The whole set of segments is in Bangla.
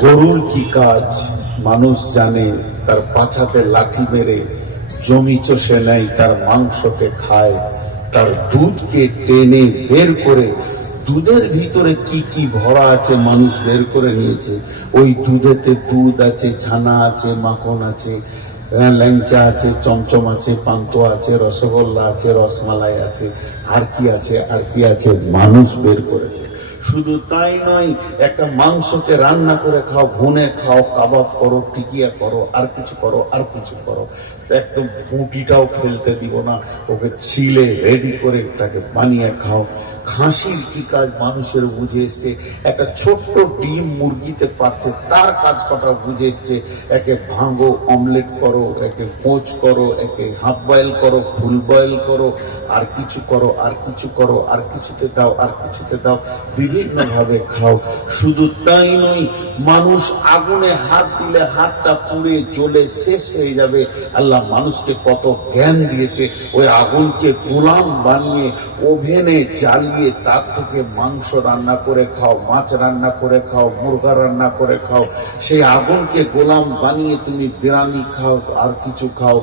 গরুর কি কাজ মানুষ জানে, তার পাছাতে লাঠি মেরে জমি চষে নেয়, তার মাংসকে খায়, তার দুধকে টেনে বের করে, দুধের ভিতরে কি কি ভরা আছে মানুষ বের করে নিয়েছে। ওই দুধেতে দুধ আছে, ছানা আছে, মাখন আছে, ল্যাংচা আছে, চমচম আছে, পান্তুয়া আছে, রসগোল্লা আছে, রসমালাই আছে, আর কি আছে, আর কি আছে, মানুষ বের করেছে। শুধু তাই নয়, একটা মাংসকে রান্না করে খাও, ভুনে খাও, কাবাব করো, টিকিয়া করো, আর কিছু করো, আর কিছু করো, একদম ফুটিটাও ফেলতে দিব না, ওকে ছিলে রেডি করে তাকে বানিয়ে খাও। খাসির কি কাজ মানুষের বুঝে এসছে, একটা ছোট্ট ডিম মুরগিতে পারছে, তার কাজ কটা বুঝে এসছে। একে ভাঙো, অমলেট করো, একে পোঁচ করো, একে হাফ বয়েল করো, ফুল বয়েল করো, আর কিছু করো, আর কিছু করো, আর কিছুতে দাও, আর কিছুতে দাও, বিভিন্ন ভাবে খাও। শুধু তাই নয়, মানুষ আগুনে হাত দিলে হাতটা পুড়ে জ্বলে শেষ হয়ে যাবে। আল্লাহ মানুষকে কত জ্ঞান দিয়েছে, ওই আগুনকে গোলাম বানিয়ে ওভেনে জ্বালিয়ে তার থেকে মাংস রান্না করে খাও, মাছ রান্না করে খাও, মুরগা রান্না করে খাও। সেই আগুনকে গোলাম বানিয়ে তুমি বিরিয়ানি খাও, আর কিছু খাও।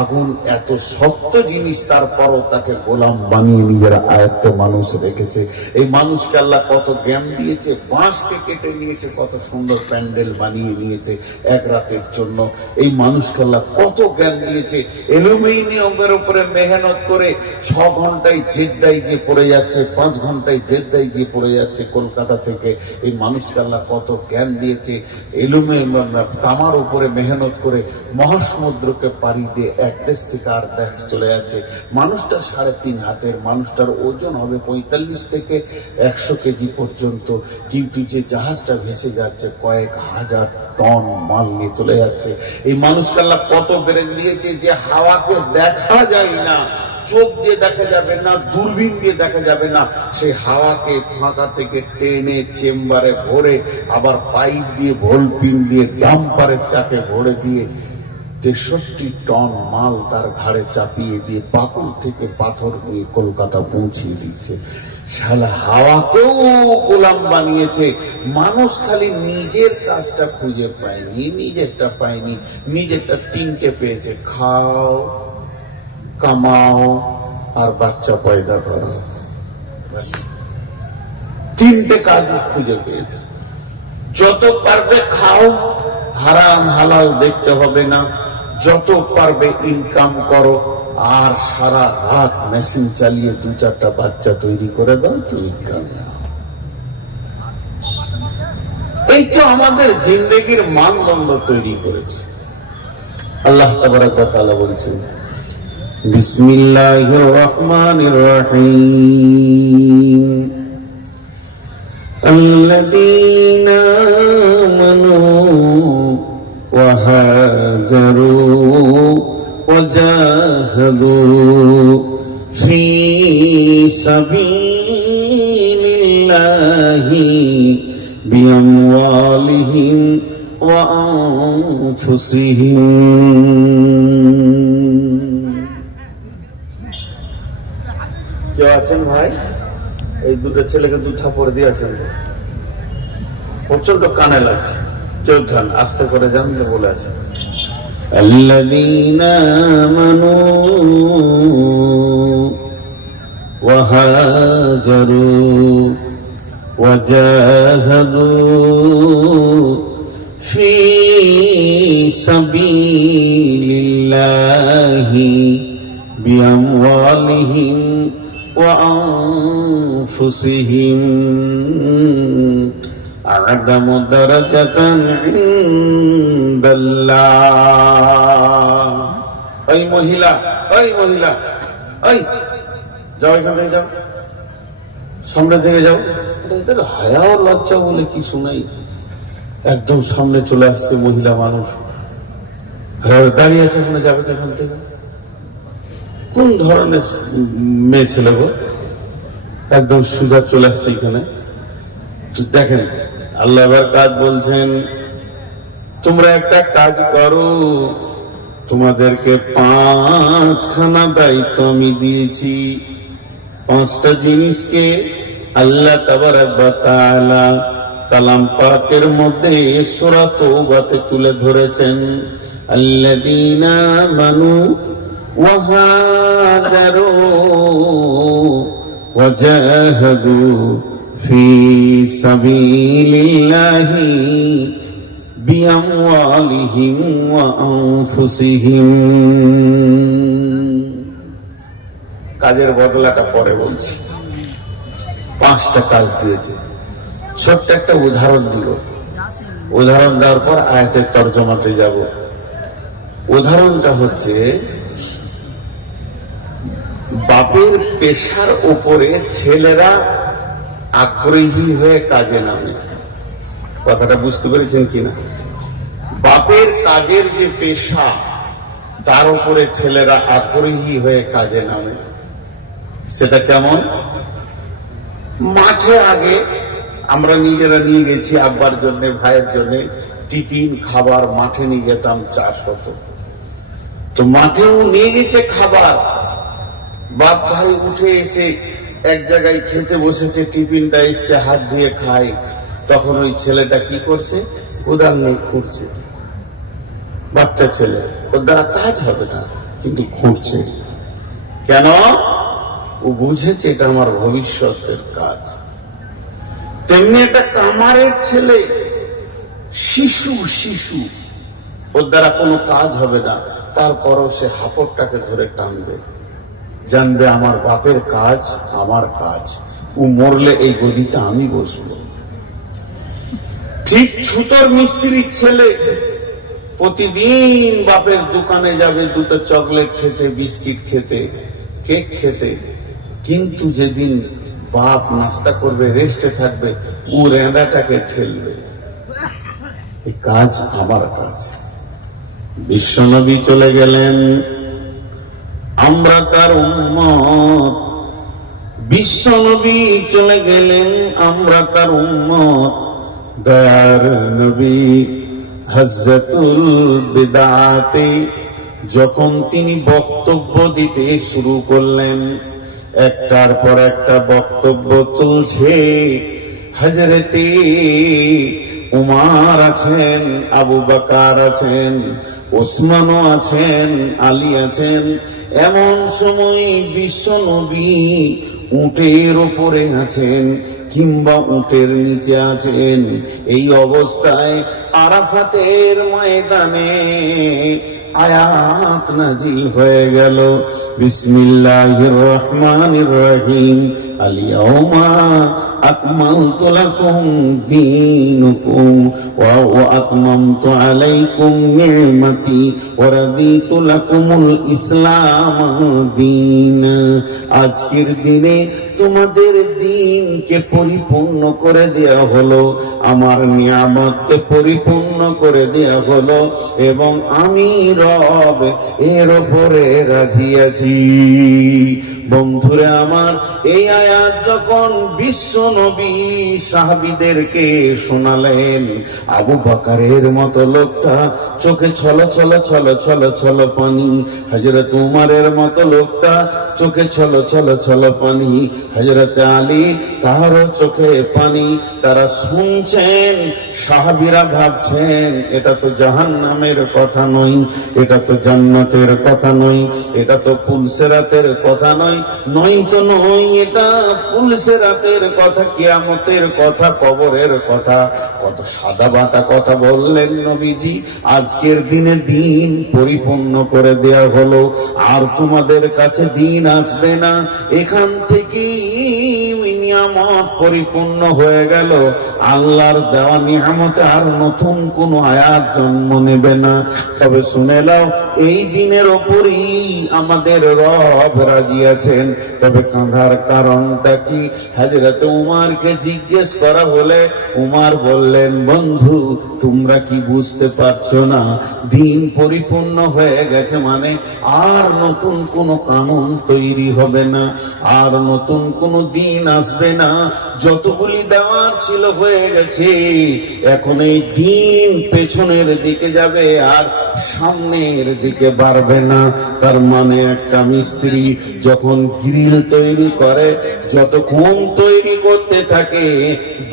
আগুন এত শক্ত জিনিস, তারপরও তাকে গোলাম বানিয়ে নিজের আয়ত্তে মানুষ রেখেছে। এই মানুষকে আল্লাহ কত জ্ঞান দিয়েছে, বাঁশকে কেটে নিয়েছে, কত সুন্দর প্যান্ডেল বানিয়ে নিয়েছে এক রাতের জন্য। এই মানুষকে আল্লাহ কত জ্ঞান দিয়েছে, অ্যালুমিনিয়ামের উপরে মেহনত করে 6 ঘন্টায় জেদ্দায় যে পড়ে যাচ্ছে, 5 ঘন্টায় জেদ্দায় যে পড়ে যাচ্ছে কলকাতা থেকে। এই মানুষকে আল্লাহ কত জ্ঞান দিয়েছে, তামার উপরে মেহনত করে মহাসমুদ্রকে পাড়ি দিয়ে এক দেশ থেকে আর দেশ চলে যাচ্ছে। মানুষটা 3.5 হাতের, মানুষটার ওজন হবে 45 থেকে 100 কেজি পর্যন্ত, কিন্তু যে জাহাজটা ভেসে যাচ্ছে কয়েক হাজার টন মাল নিয়ে চলে যাচ্ছে। এই মানুষকে আল্লাহ কত ব্রেন দিয়েছে যে হাওয়াকে দেখা যায় না, চোখ দিয়ে দেখা যাবে না, দূরবীন দিয়ে দেখা যাবে না, সেই হাওয়াকে ফাঁকা থেকে টেনে চেম্বারে ভরে, আবার পাইপ দিয়ে, ভোল্পিন দিয়ে, ডাম্পারের চাকে ভরে দিয়ে 63 টন মাল তার ঘাড়ে চাপিয়ে দিয়ে পাকুল থেকে পাথর নিয়ে কলকাতা পৌঁছিয়ে দিচ্ছে। শালা হাওয়াকেও গোলাম বানিয়েছে। মানুষ খালি নিজের কাজটা খুঁজে পায়নি, নিজেরটা পায়নি, নিজেরটা 3টে পেয়েছে, খাও, কামাও, আর বাচ্চা পয়দা করো। 3টে কাজ খুঁজে পেয়েছে। যত পারবে খাও, হারাম হালাল দেখতে হবে না, যত পারবে ইনকাম করো, আর সারা রাত মেশিন চালিয়ে 2-4টা বাচ্চা তৈরি করে দাও, তুমি কামিয়াব। এই তো আমাদের জিন্দেগির মানদণ্ড তৈরি করেছে। আল্লাহ তাবারক ওয়া তাআলা বলছেন, বিসমিল্লাহির রহমানির রহিম, আল্লাযীনা আমানু ওয়া হাজারু ওয়া জাহাদু ফী সাবিলিল্লাহি বিআমওয়ালিহিম ওয়া আনফুসিহিম। কেউ আছেন ভাই? এই দুটো ছেলেকে 2 থাপড় দিয়ে আসেন, প্রচন্ড কানে লাগছে। কেউ ঠান আস্তে করে যান, বলে আছে, আল্লাযীনা আমানু ওয়া হাজারু ওয়া জাহাদু ফী সাবিলিল্লাহি বিআমওয়ালিহিম ওয়া আনফুসিহিম আ'যামু দারাজাতান ইনদাল্লাহ। ওই মহিলা, ওই মহিলা, ওই যাও, এখান থেকে যাও, সামনে থেকে যাও। এদের হায়া ও লজ্জা বলে কি শোনাই। একদম সামনে চলে আসছে মহিলা মানুষ, দাঁড়িয়ে আছে, এখানে যাবে তো এখান থেকে। কোন ধরনের মেয়ে ছেলে গো, একদম সুজা চলে আসছে এখানে। দেখেন আল্লাহ এবার কাজ বলছেন, তোমরা একটা কাজ করো, তোমাদেরকে 5খানা দায়িত্ব আমি দিয়েছি। 5টা জিনিসকে আল্লাহ তাবারক ওয়া তাআলা কালাম পাকের মধ্যে সূরা তওবাতে তুলে ধরেছেন, আল্লাযীনা আমানু ওয়া হাজারু ওয়া জাহাদু ফি সাবিলিল্লাহি বিআমওয়ালিহিম ওয়া আনফুসিহিম। কাজের বদলাটা পরে বলছি। 5টা কাজ দিয়েছে। ছোট্ট একটা উদাহরণ দিল, উদাহরণ দেওয়ার পর আয়াতের তর্জমাতে যাব। উদাহরণটা হচ্ছে, বাপের পেশার উপরে ছেলেরা আগ্রহী হয়ে কাজে নামে। কথাটা বুঝতে পেরেছেন কিনা? বাপের কাজের যে পেশা, তার উপরে ছেলেরা আগ্রহী হয়ে কাজে নামে। সেটা কেমন? মাঠে আগে আমরা নিজেরা নিয়ে গেছি আব্বার জন্য, ভাইয়ের জন্য টিফিন খাবার মাঠে নিয়ে যেতাম, চাষ হতো। তো মাঠেও নিয়ে গেছে খাবার, বাপ ভাই উঠে এসে এক জায়গায় খেতে বসেছে, টিফিনটা এসে হাত ধুয়ে খায়। তখন ওই ছেলেটা কি করছে? কোদাল নিয়ে খুঁড়ছে। বাচ্চা ছেলে, ওর দ্বারা কাজ হবে না, কিন্তু খুঁড়ছে কেন? ও বুঝেছে এটা আমার ভবিষ্যতের কাজ। তেমনি একটা কামারের ছেলে, শিশু, ওর দ্বারা কোনো কাজ হবে না, তারপরও সে হাপড়টাকে ধরে টানবে, জানবে আমার বাপের কাজ আমার কাজ, ও মরলে এই গদিতে আমি বসবো। ঠিক ছুতোর মিস্ত্রির ছেলে প্রতিদিন বাপের দোকানে যাবে দুটো চকলেট খেতে, বিস্কিট খেতে, কেক খেতে, কিন্তু যেদিন বাপ নাস্তা করবে, রেস্টে থাকবে, ও রেঁদাটাকে ঠেলবে। এই কাজ আমার কাজ। বিশ্বনবী চলে গেলেন, আমরা তার উম্মত। বিশ্বনবী চলে গেলেন, আমরা তার উম্মত। দয়ার নবী হযরতুল বিদআতে যখন তিনি বক্তব্য দিতে শুরু করলেন, একটার পর একটা বক্তব্য চলছে। হযরতে উমর আছেন, আবু বকর আছেন, ওসমানও আছেন, আলী আছেন। এমন সময় বিশ্বনবী উটের উপরে আছেন কিংবা উটের নিচে আছেন। এই অবস্থায় আরাফাতের ময়দানে আয়াত নাজিল হয়ে গেল, বিসমিল্লাহির রহমানির রহিম, আল-ইয়াওমা আকমালতু লাকুম দীনাকুম ওয়া আতমামতু আলাইকুম নি'মাতি ওয়া রাদিতু লাকুমুল ইসলাম দীনা। আজকের দিনে তোমাদের দিনকে পরিপূর্ণ করে দেয়া হলো, আমার নিয়ামতকে পরিপূর্ণ করে দেয়া হলো, এবং আমি রব এর উপরে রাজি আছি। বন্ধুরে আমার, এই আয়াত যখন বিশ্ব নবী সাহাবীদেরকে শোনালেন, আবু বকরের মতো লোকটা চোখে ছলো ছলো ছলো ছলো ছলো পানি, হযরত উমরের মতো লোকটা চোখে ছলো ছলো ছলো পানি, হযরত আলী তারও চোখে পানি। তারা শুনছেন, সাহাবীরা ভাবছেন এটা তো জাহান্নামের কথা নয়, এটা তো জান্নাতের কথা নয়, এটা তো পুলসিরাতের কথা নয়, এটা পুলসিরাতের কথা, কিয়ামতের কথা, কবরের কথা। কত সাদা বাটা কথা বললেন নবীজি। আজকের দিনে দিন পরিপূর্ণ করে দেয়া হলো, আর তোমাদের কাছে দিন আসবে না। এখান থেকে নিয়ামত পরিপূর্ণ হয়ে গেল। আল্লাহর দেওয়া নিয়ামতে আর নতুন কোন আয়াত জন্ম নেবে না। তবে শুনে নাও, এই দিনের ওপরই আমাদের রব রাজি আছেন। তবে কাঁধার কারণটা কি? হযরত উমরকে জিজ্ঞেস করা হলে উমর বললেন, বন্ধু তোমরা কি বুঝতে পারছো না? দিন পরিপূর্ণ হয়ে গেছে মানে আর নতুন কোন কানুন তৈরি হবে না, আর নতুন কোন দিন আসবে আসবে না, যতগুলি দেওয়ার ছিল হয়ে গেছে, এখন এই দিন পেছনের দিকে যাবে আর সামনের দিকে বাড়বে না। তার মানে একটা মিস্ত্রি যখন গ্রিল তৈরি করে, যতক্ষণ তৈরি করতে থাকে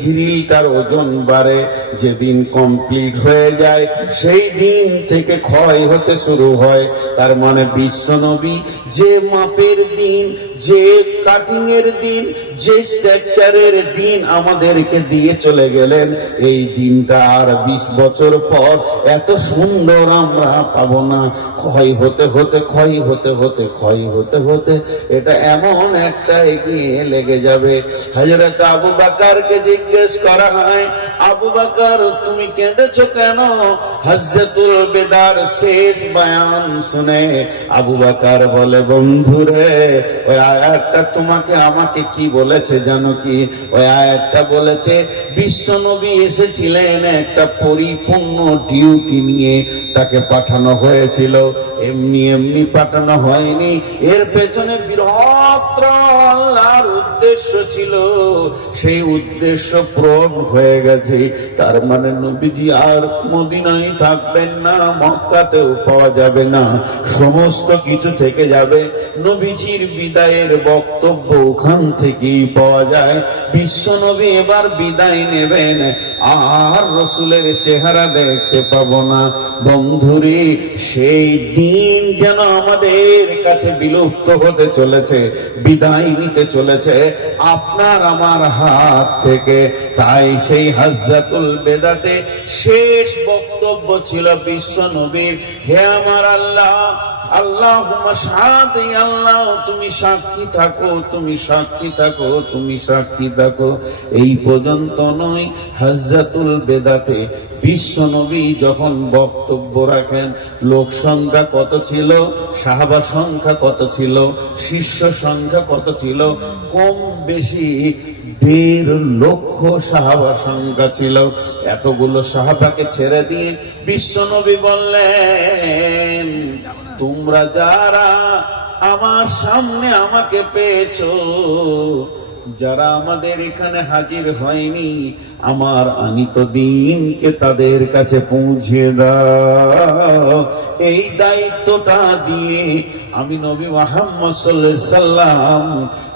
গ্রিলটার ওজন বাড়ে, যেদিন কমপ্লিট হয়ে যায় সেই দিন থেকে ক্ষয় হতে শুরু হয়। তার মানে বিশ্বনবী যে মাপের দিন, যে কাটিং এর দিন, যে স্ট্রাকচারের দিন আমাদেরকে দিয়ে চলে গেলেন, এই দিনটা আর 20 বছর পর এত সুন্দর আমরা পাবো না। ক্ষয় হতে হতে ক্ষয় হতে হতে ক্ষয় হতে হতে এটা এমন একটা এগিয়ে লেগে যাবে। হযরত আবু বকরকে জিজ্ঞেস করা হয়, আবু বকর তুমি কেঁদেছো কেন? হজ্জাতুল বেদার শেষ বয়ান শুনে আবু বকর বলে, বন্ধুরে ওই আয়াতটা তোমাকে আমাকে কি বলেছে জানো কি? ওই আয়াতটা বলেছে বিশ্বনবী এসেছিলেন একটা পরিপূর্ণ ডিউটি নিয়ে, তাকে পাঠানো হয়েছিল, এমনি এমনি পাঠানো হয়নি, এর পেছনে বৃহত্তর আল্লাহর উদ্দেশ্য ছিল, সেই উদ্দেশ্য পূরণ হয়ে গেছে। তার মানে নবীজি আর মদিনায় থাকবেন না, মক্কাতেও পাওয়া যাবে না, সমস্ত কিছু থেকে যাবে। নবীজির বিদায়ের বক্তব্য ওখান থেকেই পাওয়া যায়। বিশ্বনবী এবার বিদায় নেবেন, আর রসুলের চেহারা দেখতে পাবো না। বন্ধুরে সেই দিন যেন আমাদের কাছে বিলুপ্ত হতে চলেছে, বিদায় নিতে চলেছে আপনার আমার হাত থেকে। তাই সেই হজ্জাতুল বেদাতে শেষ বক্তব্য ছিল বিশ্বনবীর, হে আমার আল্লাহ, আল্লাহুম্মা শাহাদি, আল্লাহ তুমি সাক্ষী থাকো, তুমি সাক্ষী থাকো, তুমি সাক্ষী থাকো। এই পর্যন্ত নয়, হজ্জাতুল বেদাতে বিশ্বনবী যখন বক্তব্য রাখেন, লোক সংখ্যা কত ছিল, সাহাবা সংখ্যা কত ছিল, শিষ্য সংখ্যা কত ছিল? কম বেশি 1.5 লক্ষ সাহাবা সংখ্যা ছিল। এতগুলো সাহাবাকে ছেড়ে দিয়ে বিশ্বনবী বললেন, তোমরা যারা আমার সামনে আমাকে পেয়েছো, যারা আমাদের এখানে হাজির হয়নি, আমার আনিত দিনকে তাদের কাছে পৌঁছে দাও। এই দায়িত্বটা দিয়ে আমি নবী মুহাম্মদ সাল্লাল্লাহু আলাইহি সাল্লাম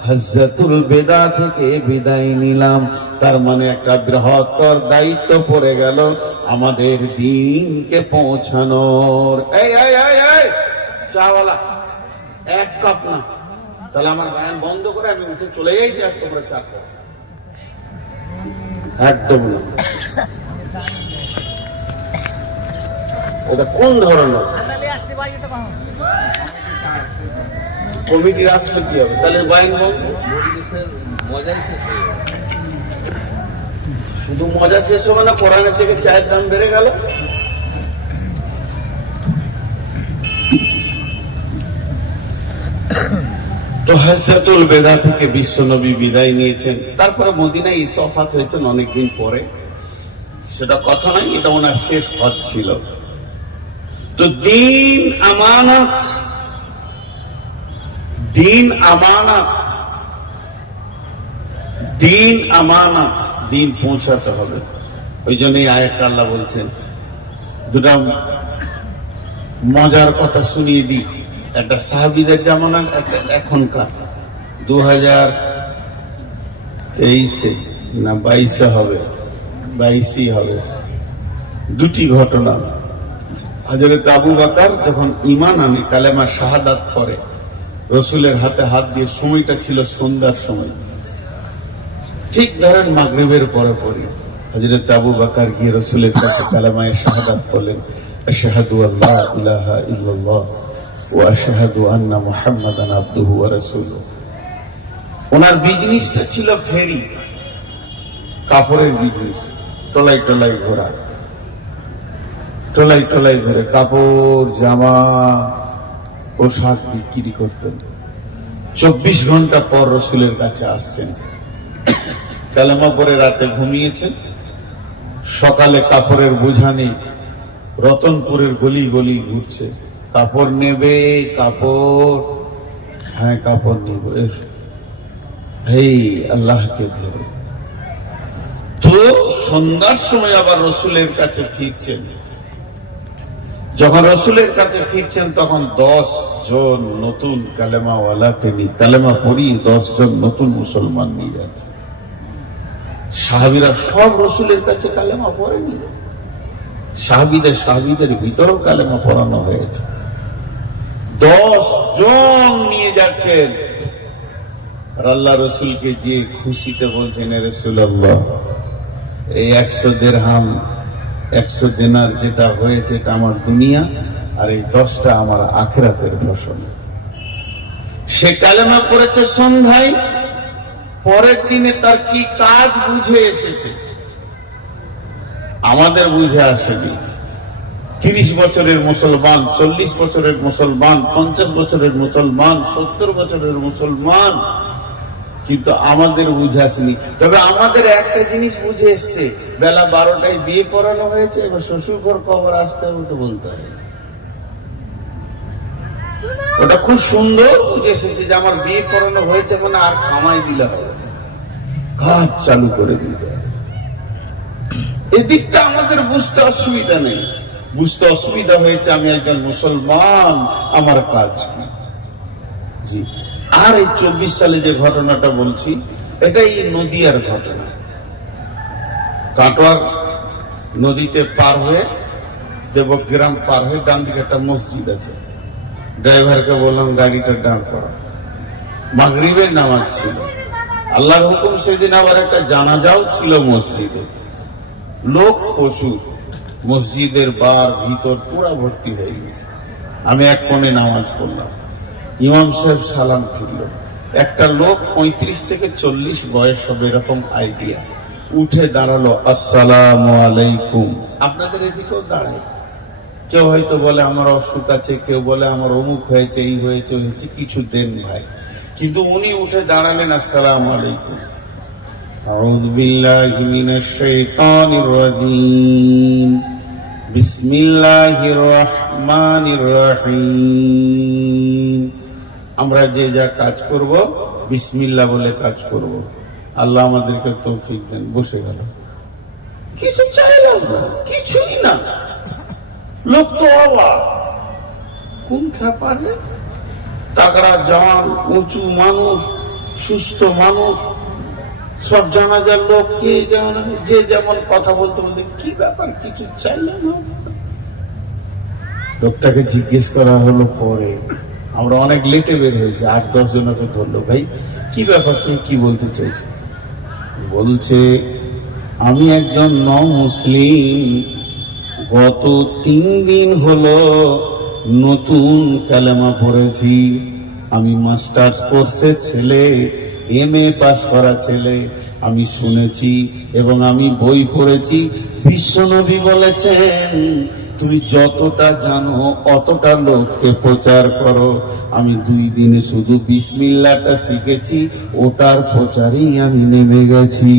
হজ্জাতুল বেদা থেকে বিদায় নিলাম। তার মানে একটা বৃহত্তর দায়িত্ব পড়ে গেল আমাদের দিনকে পৌঁছানোর। এই এই এই এই চাওয়ালা, এক কাপ না, তাহলে আমার গায়ন বন্ধ করে আমি উঠে চলে যাই, আর তোমরা চা খাও। একদম না, ওটা কোন ধরনের কমিটির আসলে কি হবে? তাহলে গায়ন বন্ধ, মজাই শেষ হয়ে যাবে। শুধু মজা শেষ হবে না, কোরআনের থেকে চায়ের দাম বেড়ে গেল। তো হজ্জাতুল বেদা থেকে বিশ্বনবী বিদায় নিয়েছেন, তারপরে মদিনায় ইসফাত হয়েছেন অনেকদিন পরে, সেটা কথা নাই, এটা ওনার শেষ হজ ছিল। তো দিন আমানত, দিন আমানত, দিন আমানত, দিন পৌঁছাতে হবে। ওই জন্যই আয়াতটা আল্লাহ বলছেন। দুটা মজার কথা শুনিয়ে দিই। একটা সাহাবীদের জামানা, একটা এখনকার 2023 না 22 হবে, 22 হবে। দুটি ঘটনা। হযরত আবু বকর যখন ঈমান আনে, কালেমা শাহাদাত পড়ে, রসুলের হাতে হাত দিয়ে, সময়টা ছিল সন্ধ্যার সময়, ঠিক ধরেন মাগরিবের পরে পরে হযরত আবু বকর গিয়ে রসুলের কাছে কালেমায়ে শাহাদাত পড়লেন, আশহাদু আল্লা ইলাহা ইল্লাল্লাহ ওয়া আশহাদু আন্না মুহাম্মাদান আবদুহু ওয়া রাসূলুহু। ওনার বিজনেসটা ছিল ফেরি, কাপড়ের বিজনেস, টলাই টলাই ঘোরা, টলাই টলাই ঘুরে কাপড়, জামা, পোশাক বিক্রি করতেন। 24 ঘন্টা পর রসুলের কাছে আসছেন, কালেমা পরে রাতে ঘুমিয়েছেন, সকালে কাপড়ের বোঝা নেই, রতনপুরের গলি গলি ঘুরছে, কাপড় নেবে, কাপড়, হ্যাঁ কাপড় নেব, এই আল্লাহকে ধরো। তো সন্ধ্যার সময় আবার রসুলের কাছে ফিরছেন। যখন রসুলের কাছে ফিরছেন তখন 10 জন নতুন কালেমাওয়ালাকে নিয়ে, কালেমা পড়িয়ে 10 জন নতুন মুসলমান নিয়ে যাচ্ছে। সাহাবীরা সব রসুলের কাছে কালেমা পড়েনি, সাহাবীদের ভিতরেও কালেমা পড়ানো হয়েছে। 10 জন নিয়ে যাচ্ছেন। আর আল্লাহ রসুলকে যে খুশিতে বলছেন, এ রাসূলুল্লাহ, এই 100 দিরহাম 100 দিনার যেটা হয়েছে এটা আমার দুনিয়া, আর এই 10টা আমার আখিরাতের ফসল। সে কালেমা পড়েছে সন্ধ্যায়, পরের দিনে তার কি কাজ বুঝে এসেছে, আমাদের বুঝে আসেনি। 30 বছরের মুসলমান, 40 বছরের মুসলমান, 50 বছরের মুসলমান, 70 বছরের মুসলমান, কিন্তু আমাদের বুঝে আসেনি। তবে আমাদের একটা জিনিস বুঝে এসছে, বেলা 12টায় বিয়ে পড়ানো হয়েছে, এবার শ্বশুর ঘর কবর আসতে হবে তো বলতে হয়। ওটা খুব সুন্দর বুঝে এসেছে যে আমার বিয়ে পড়ানো হয়েছে মানে আর কামাই দিলে হবে না, কাজ চালু করে দিতে হবে। এদিকটা আমাদের বুঝতে অসুবিধা নেই, বুঝতে অসুবিধা হয়েছে আমি একজন মুসলমান, আমার কাজ কি। জি। আর এই 24 সালে যে ঘটনাটা বলছি, এটাই নদিয়ার ঘটনা। কাটোয়ার নদীতে পার হয়ে, দেবগ্রাম পার হয়ে ডান দিকে একটা মসজিদ আছে। ড্রাইভারকে বললাম গাড়িটা দাঁড় করা। মাগরিবের নামাজ ছিল, আল্লাহর হুকুম সেদিন আবার একটা জানাজাও ছিল মসজিদে। লোক প্রচুর, মসজিদের বার ভিতর পুরা ভর্তি হয়ে গেছে। আমি এক কোণে নামাজ পড়লাম, ইমাম সাহেব সালাম ফিরল। একটা লোক 35 থেকে 40 বয়স হবে এরকম আইডিয়া, উঠে দাঁড়ালো, আসসালামু আলাইকুম। আপনাদের এদিকেও দাঁড়ায়, কেউ হয়তো বলে আমার অসুখ আছে, কেউ বলে আমার অমুক হয়েছে, এই হয়েছে, হয়েছে, কিছু দেন ভাই। কিন্তু উনি উঠে দাঁড়ালেন, আসসালামু আলাইকুম। আউযু বিল্লাহি মিনাশ শাইতানির রাজীম, বিসমিল্লাহির রহমানির রহিম। আমরা যে যা কাজ করব বিসমিল্লাহ বলে কাজ করব। আল্লাহ আমাদেরকে তৌফিক দেন। বসে গেল, কিছু চাইলাম না, কিছুই না। লোক তো অবাক, কোন খাপারে তাগড়া জান, উঁচু মানুষ, সুস্থ মানুষ, সব জানাজার লোক, কে যে যেমন কথা বলতে বলতে, কি ব্যাপার, কিছু চাইলাম না। লোকটাকে জিজ্ঞেস করা হলো পরে, আমরা অনেক লেটে বের হয়েছে, 8-10 জনকে ধরলো, ভাই কি ব্যাপার, তুমি কি বলতে চাইছো? বলছে, আমি একজন মুসলিম, গত 3 দিন হলো নতুন কালেমা পড়েছি। আমি মাস্টার্স কোর্সের ছেলে, MA পাস করা ছেলে। আমি শুনেছি এবং আমি বই পড়েছি, বিশ্বনবী বলেছেন তুমি যতটা জানো অতটা লোককে প্রচার করো। আমি 2 দিনে শুধু বিসমিল্লাহটা শিখেছি, ওটার প্রচারেই আমি নেমে গেছি।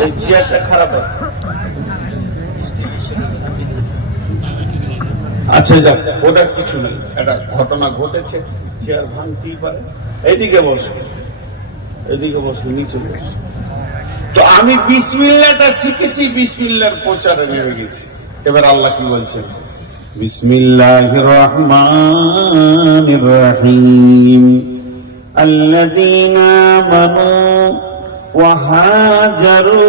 ওই চেয়ারটা খারাপ। আচ্ছা যাক, ওটা কিছু নেই, একটা ঘটনা ঘটেছে, চেয়ার ভাঙতেই পারে। এদিকে বসে, এদিকে বসে, নিচে বসে। তো আমি বিসমিল্লাহটা শিখেছি, বিসমিল্লাহর প্রচারে নেমে গেছি। এবার আল্লাহ কি বলছেন, বিসমিল্লাহির রহমানির রহিম, আল্লাযীনা আমানু ওয়া হাজারু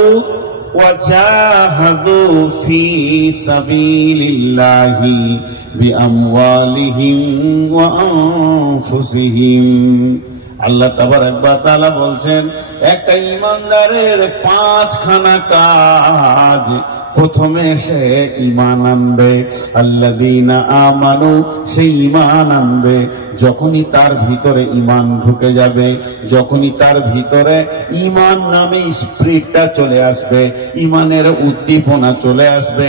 ওয়া জাহাদু ফি সাবিলিল্লাহি বিআমওয়ালিহিম ওয়া আনফুসিহিম। আল্লাহ তাবারক ওয়া তাআলা বলছেন, একটা ঈমানদারের 5খানা কাজ। প্রথমে সে ঈমান আনবে, আল্লাযীনা আমানু, সে ঈমান আনবে, যখনই তার ভিতরে ঈমান ঢুকে যাবে, যখনই তার ভিতরে ঈমান নামে স্পিরিটটা চলে আসবে, ঈমানের উদ্দীপনা চলে আসবে,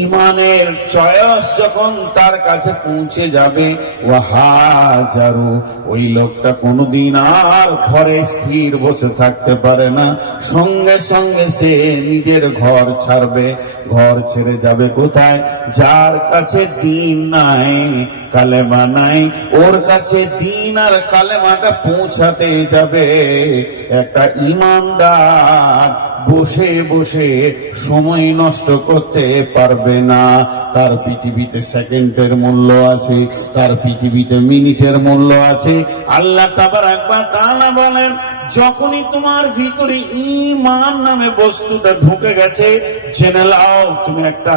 ঈমানের চয়েস যখন তার কাছে পৌঁছে যাবে, ওয়াহাজারু, ওই লোকটা কোনোদিন আর ঘরে স্থির বসে থাকতে পারে না, সঙ্গে সঙ্গে সে নিজের ঘর ছাড়বে। ঘর ছেড়ে যাবে কোথায়? যার কাছে দিন নাই, কালেমা নাই, ওর কাছে দিন আর কালেমাটা পৌঁছাতে যাবে। একটা ঈমানদার বসে বসে সময় নষ্ট করতে পারবে না। তার পৃথিবীতে সেকেন্ডের মূল্য আছে, তার পৃথিবীতে মিনিটের মূল্য আছে। আল্লাহ তাবারক ওয়া তাআলা বলেন, যখনই তোমার ভিতরে ঈমান নামে বস্তুটা ঢুকে গেছে, জেনে নাও তুমি একটা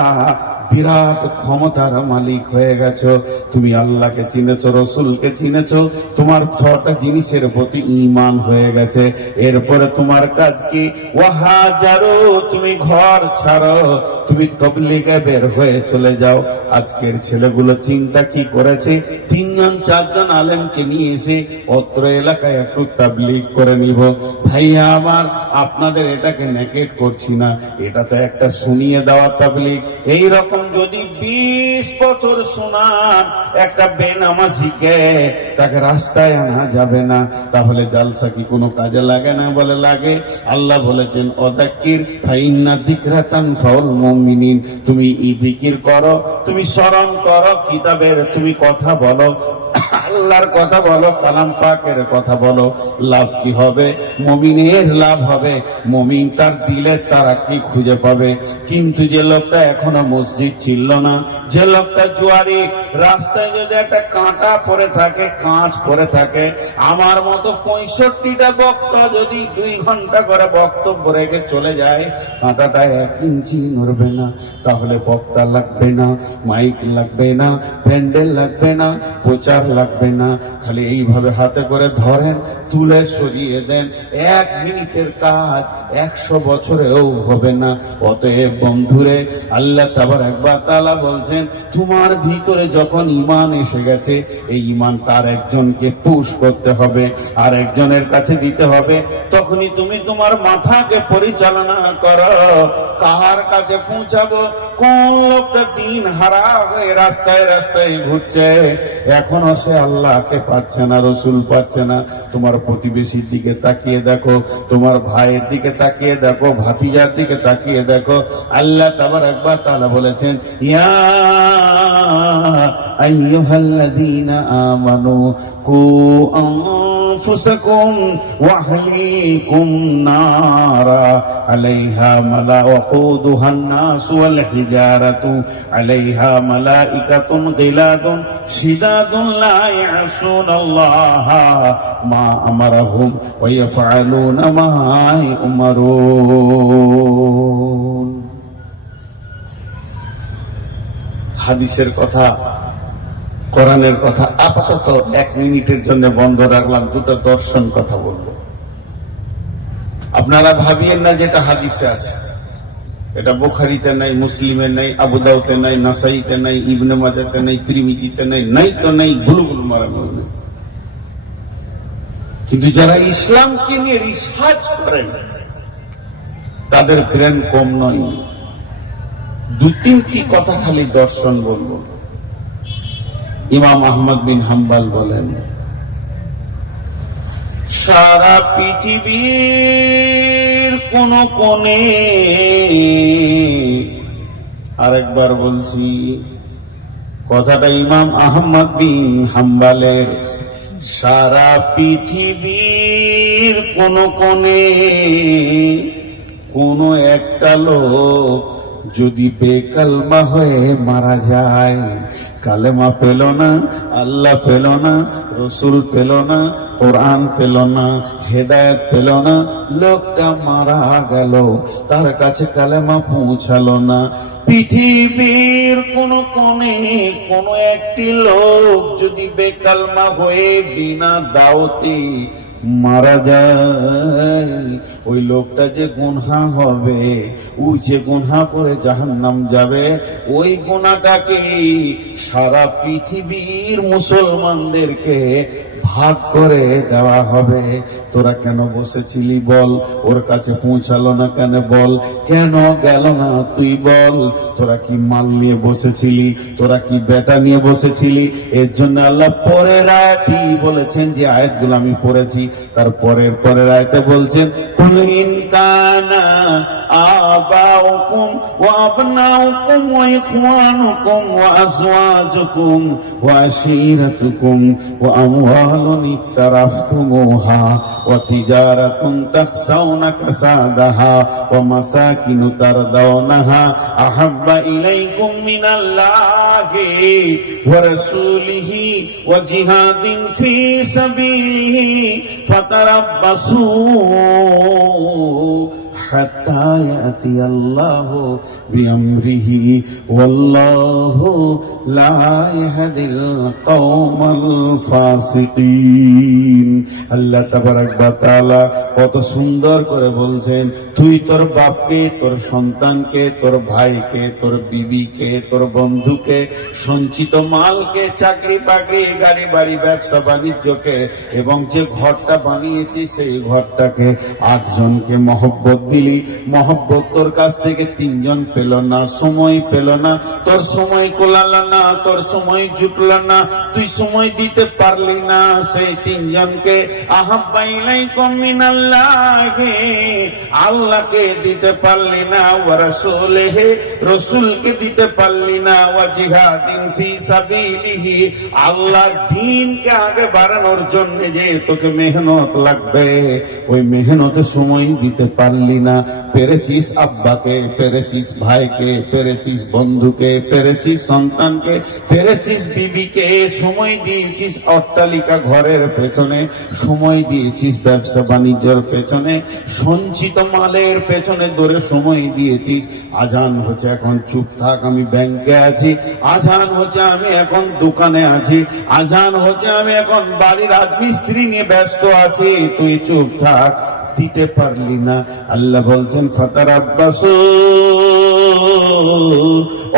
বিরাট ক্ষমতার মালিক হয়ে গেছো। তুমি আল্লাহকে চিনেছো, রসুলকে চিনেছো, তোমার ছটা জিনিসের প্রতি ঈমান হয়ে গেছে। এরপরে তোমার কাজ কি? ওয়াহাজারু, তুমি ঘর ছাড়ো, তুমি তাবলীগে বের হয়ে চলে যাও। আজকের ছেলেগুলো চিন্তা কি করেছে? 3জন 4জন আলেমকে নিয়ে এসে অত্র এলাকায় একটু তাবলীগ করে নিব। ভাইয়া আমার, আপনাদের এটাকে নেকেট করছি না, এটা তো একটা শুনিয়ে দেওয়া তাবলীগ। এইরকম যদি 20 বছর শোনান একটা বেনামাজিকে, তাকে রাস্তায় আনা যাবে না, তাহলে জালসা কি কোনো কাজে লাগে না? বলে লাগে। আল্লাহ বলেছেন, অযাক্কির ফাইন্না যিকরা তানফাউল মুমিনিন, তুমি জিকির করো, তুমি স্মরণ করো, কিতাবের তুমি কথা বলো, আল্লাহর কথা বলো, কালাম পাকের কথা বলো, লাভ কি হবে? মুমিনের লাভ হবে। মুমিন তার দিলে তারা কি খুঁজে পাবে। কিন্তু যে লোকটা এখনো মসজিদ ছিল না, যে লোকটা জুয়ারি, রাস্তায় যদি একটা কাঁটা পড়ে থাকে, কাঁচ পড়ে থাকে, আমার মতো 65টা বক্তা যদি 2 ঘন্টা করে বক্তব্য রেখে চলে যায়, কাঁটাটা 1 ইঞ্চি নড়বে না। তাহলে বক্তা লাগবে না, মাইক লাগবে না, প্যান্ডেল লাগবে না, প্রচার লাগবে না, খালি এইভাবে হাতে করে ধরেন, তুলে সরিয়ে দেন। 1 মিনিটের কাজ 100 বছরেও হবে না। অতএব বন্ধুরে, আল্লাহ তাবারক ওয়া তাআলা বলছেন, তোমার ভিতরে যখন ঈমান এসে গেছে, এই ঈমানটা আর একজনকে পুশ করতে হবে, আর একজনের কাছে দিতে হবে। তখনই তুমি তোমার মাথাকে পরিচালনা করো, কার কাছে পৌঁছাবো। কোন লোকটা দিন হারা হয়ে রাস্তায় রাস্তায় ঘুরছে, এখনো সে আল্লাহকে পাচ্ছে না, রসুল পাচ্ছে না। তোমার প্রতিবেশীর দিকে তাকিয়ে দেখো, তোমার ভাইয়ের দিকে তাকিয়ে দেখো, ভাতিজার দিকে তাকিয়ে দেখো। আল্লাহ তাবারক ওয়া তাআলা বলেছেন, ইয়া আইয়ুহাল্লাযীনা আমানু কু আনফুসাকুম ওয়া আহলিকুম নারা আলাইহা ওয়াকুদুহান নাস ওয়াল হিজারাতু আলাইহা মালাইকাতুন গিলাদুন শিদাদুন লা ইয়াসুনাল্লাহা মা আমারাহুম ওয়া ইয়াফআলুনা মা ইউমারুন। হাদিসের কথা, কোরআনের কথা আপাতত 1 মিনিটের জন্য বন্ধ রাখলাম, 2টা দর্শন কথা বলবো। আপনারা ভাবিয়েন না যেটা হাদিসে আছে, এটা বুখারীতে নাই, মুসলিমে নাই, আবু দাউদে নাই, নাসাইতে নাই, ইবনে মাজাতে নাই, তিরমিজিতে নাই, নাই তো নাই, বুলুগুল মারামেও নেই। কিন্তু যারা ইসলামকে নিয়ে রিসার্চ করেন, তাদের ব্রেন কম নয়। 2-3টি কথা খালি দর্শন বলবো। ইমাম আহমদ বিন হাম্বল বলেন, সারা পৃথিবীর কোন কোণে, আরেকবার বলছি কথাটা ইমাম আহমদ বিন হাম্বলের, সারা পৃথিবীর কোন কোণে কোন একটা লোক যদি বেকালমা হয়ে মারা যায়, কালেমা পেল না, আল্লাহ পেল না, রসুল পেল না, কোরআন পেল না, হেদায়েত পেল না, লোকটা মারা গেল, তার কাছে কালেমা পৌঁছালো না। পৃথিবীর কোন কোণে কোন একটি লোক যদি বেকালমা হয়ে বিনা দাওয়াতে মারা যায়, ওই লোকটা যে গুনহা হবে, ও যে গুনহা করে জাহান্নাম যাবে, ওই গুনাহটাকে সারা পৃথিবীর মুসলমানদেরকে ভাগ করে দেওয়া হবে। তোরা কেন বসেছিলি বল? ওর কাছে পৌঁছালো না কেন বল? কেন গেল না তুই বল? তোরা কি মাল নিয়ে বসেছিলি? তোরা কি বেটা নিয়ে বসেছিলি? এর জন্য আল্লাহ পরের আয়াতই বলেছেন, যে আয়াতগুলো আমি পড়েছি তার পরের আয়াতে বলছেন, কুল ইন কানা আবাউকুম ওয়া আবনাউকুম ওয়া ইখওয়ানুকুম ওয়া আজওয়াজুকুম ওয়া আশীরাতুকুম ওয়া আমওয়ালুন ইকতারাফতুমুহা ওয়া তিজারাতুন তাখশাউনা কাসাদাহা ওয়া মাসাকিনু তারদাউনাহা আহাব্বা ইলাইকুম মিনাল্লাহি ওয়া রাসূলিহি ওয়া জিহাদিন ফি সাবিলিহি ফাতারাব্বাসু হাত্তা ইয়াতি আল্লাহু বিআমরিহি ওয়াল্লাহু লা ইয়াহদিল কওমাল ফাসিকিন। আল্লাহ তাবারাক ওয়া তাআলা কত সুন্দর করে বলছেন, তুই তোর বাপকে, তোর সন্তানকে, তোর ভাইকে, তোর বিবিকে, তোর বন্ধুকে, সঞ্চিত মালকে, চাকরি বাকরি, গাড়ি বাড়ি, ব্যবসা বাণিজ্যকে, এবং যে ঘরটা বানিয়েছিস সেই ঘরটাকে 8 জনকে মহব্বত দিলি, মহব্বত তোর কাছ থেকে 3 জন পেল না, সময় পেল না, তোর সময় কোলালো না, তোর সময় জুটলো না, তুই সময় দিতে পারলি না, সেই 3 জনকে আহাব্বা ইলাইকুম মিনাল্লাহি, আল্লাহকে দিতে পারলি না, ওয়া রাসূলিহি, রাসূলকে দিতে পারলি না, ওয়া জিহাদিন ফি সাবিলিহি, আল্লাহর দ্বীনকে আগে বাড়ানোর জন্য যে তোকে মেহনত লাগবে, ওই মেহনতে সময় দিতে পারলি না। পেরেছিস আব্বাকে, পেরেছিস ভাইকে, পেরেছিস বন্ধুকে, পেরেছিস সন্তানকে, পেরেছিস বিবিকে, সময় দিয়েছিস অট্টালিকা ঘরের পেছনে, সময় দিয়েছিস ব্যবসা বাণিজ্যের পেছনে, সঞ্চিত মালের পেছনে ধরে সময় দিয়েছিস। আজান হচ্ছে এখন চুপ থাক, আমি ব্যাংকে আছি, আজান হচ্ছে আমি এখন দোকানে আছি, আজান হচ্ছে আমি এখন বাড়ির রাজমিস্ত্রি নিয়ে ব্যস্ত আছি, তুই চুপ থাক, দিতে পারলি না। আল্লাহ বলছেন ফাতারাব্বাসু,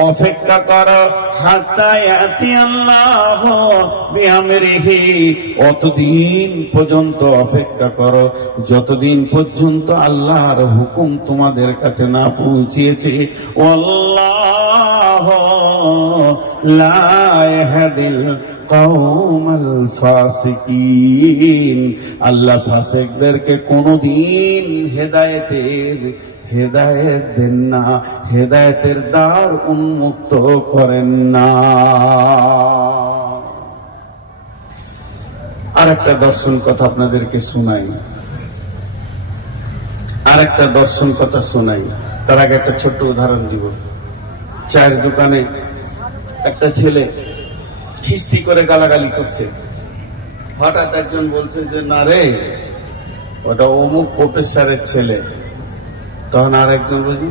অপেক্ষা করো, হাত্তা ইয়াতি আল্লাহু বিআমরিহি, অতদিন পর্যন্ত অপেক্ষা করো যতদিন পর্যন্ত আল্লাহর হুকুম তোমাদের কাছে না পৌঁছিয়েছে। আল্লাহু লা ইয়াহদিল কওমাল ফাসিকিন, আল্লাহ ফাসিকদেরকে কোনদিন হেদায়েত দেন না, হেদায়েতের দ্বার উন্মুক্ত করেন না। আর একটা দর্শন কথা আপনাদেরকে শোনাই, তার আগে একটা ছোট্ট উদাহরণ দিব। চায়ের দোকানে একটা ছেলে খিস্তি করে গালাগালি করছে, হঠাৎ একজন বলছে যে না রে, ওটা অমুক প্রফেসরের ছেলে। তখন আর একজন বলছে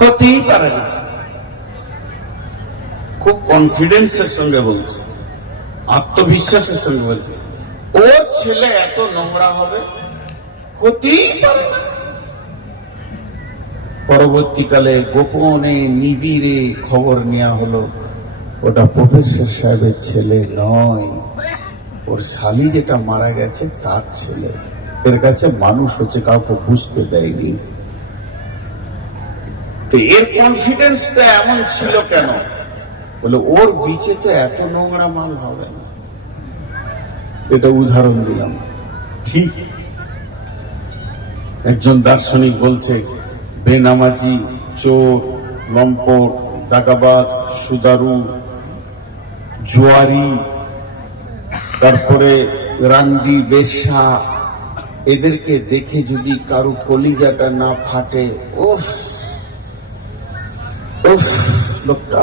হতেই পারে না, খুব কনফিডেন্সের সঙ্গে বলছে, আত্মবিশ্বাসের সঙ্গে বলছে, ওর ছেলে এত নোংরা হবে, হতেই পারে না। পরবর্তীকালে গোপনে নিবিড়ে খবর নেওয়া হলো, ওটা প্রফেসর সাহেবের ছেলে নয়, ওর শালি যেটা মারা গেছে তার ছেলে। এর কাছে মানুষ হচ্ছে, কাউকে বুঝতে দেয়নি। তো এর কনফিডেন্সটা এমন ছিল কেন? বলে ওর বিচেতে এত নোংরা মাল হবে না। এটা উদাহরণ দিলাম। ঠিক একজন দার্শনিক বলছে, বেনামাজি, চোর, লম্পট, দাগাবাজ, সুদারু, জুয়ারি, তারপরে রান্ডি, বেশ্যা, এদেরকে দেখে যদি কারো কলিজাটা না ফাটে, উফ উফ, লোকটা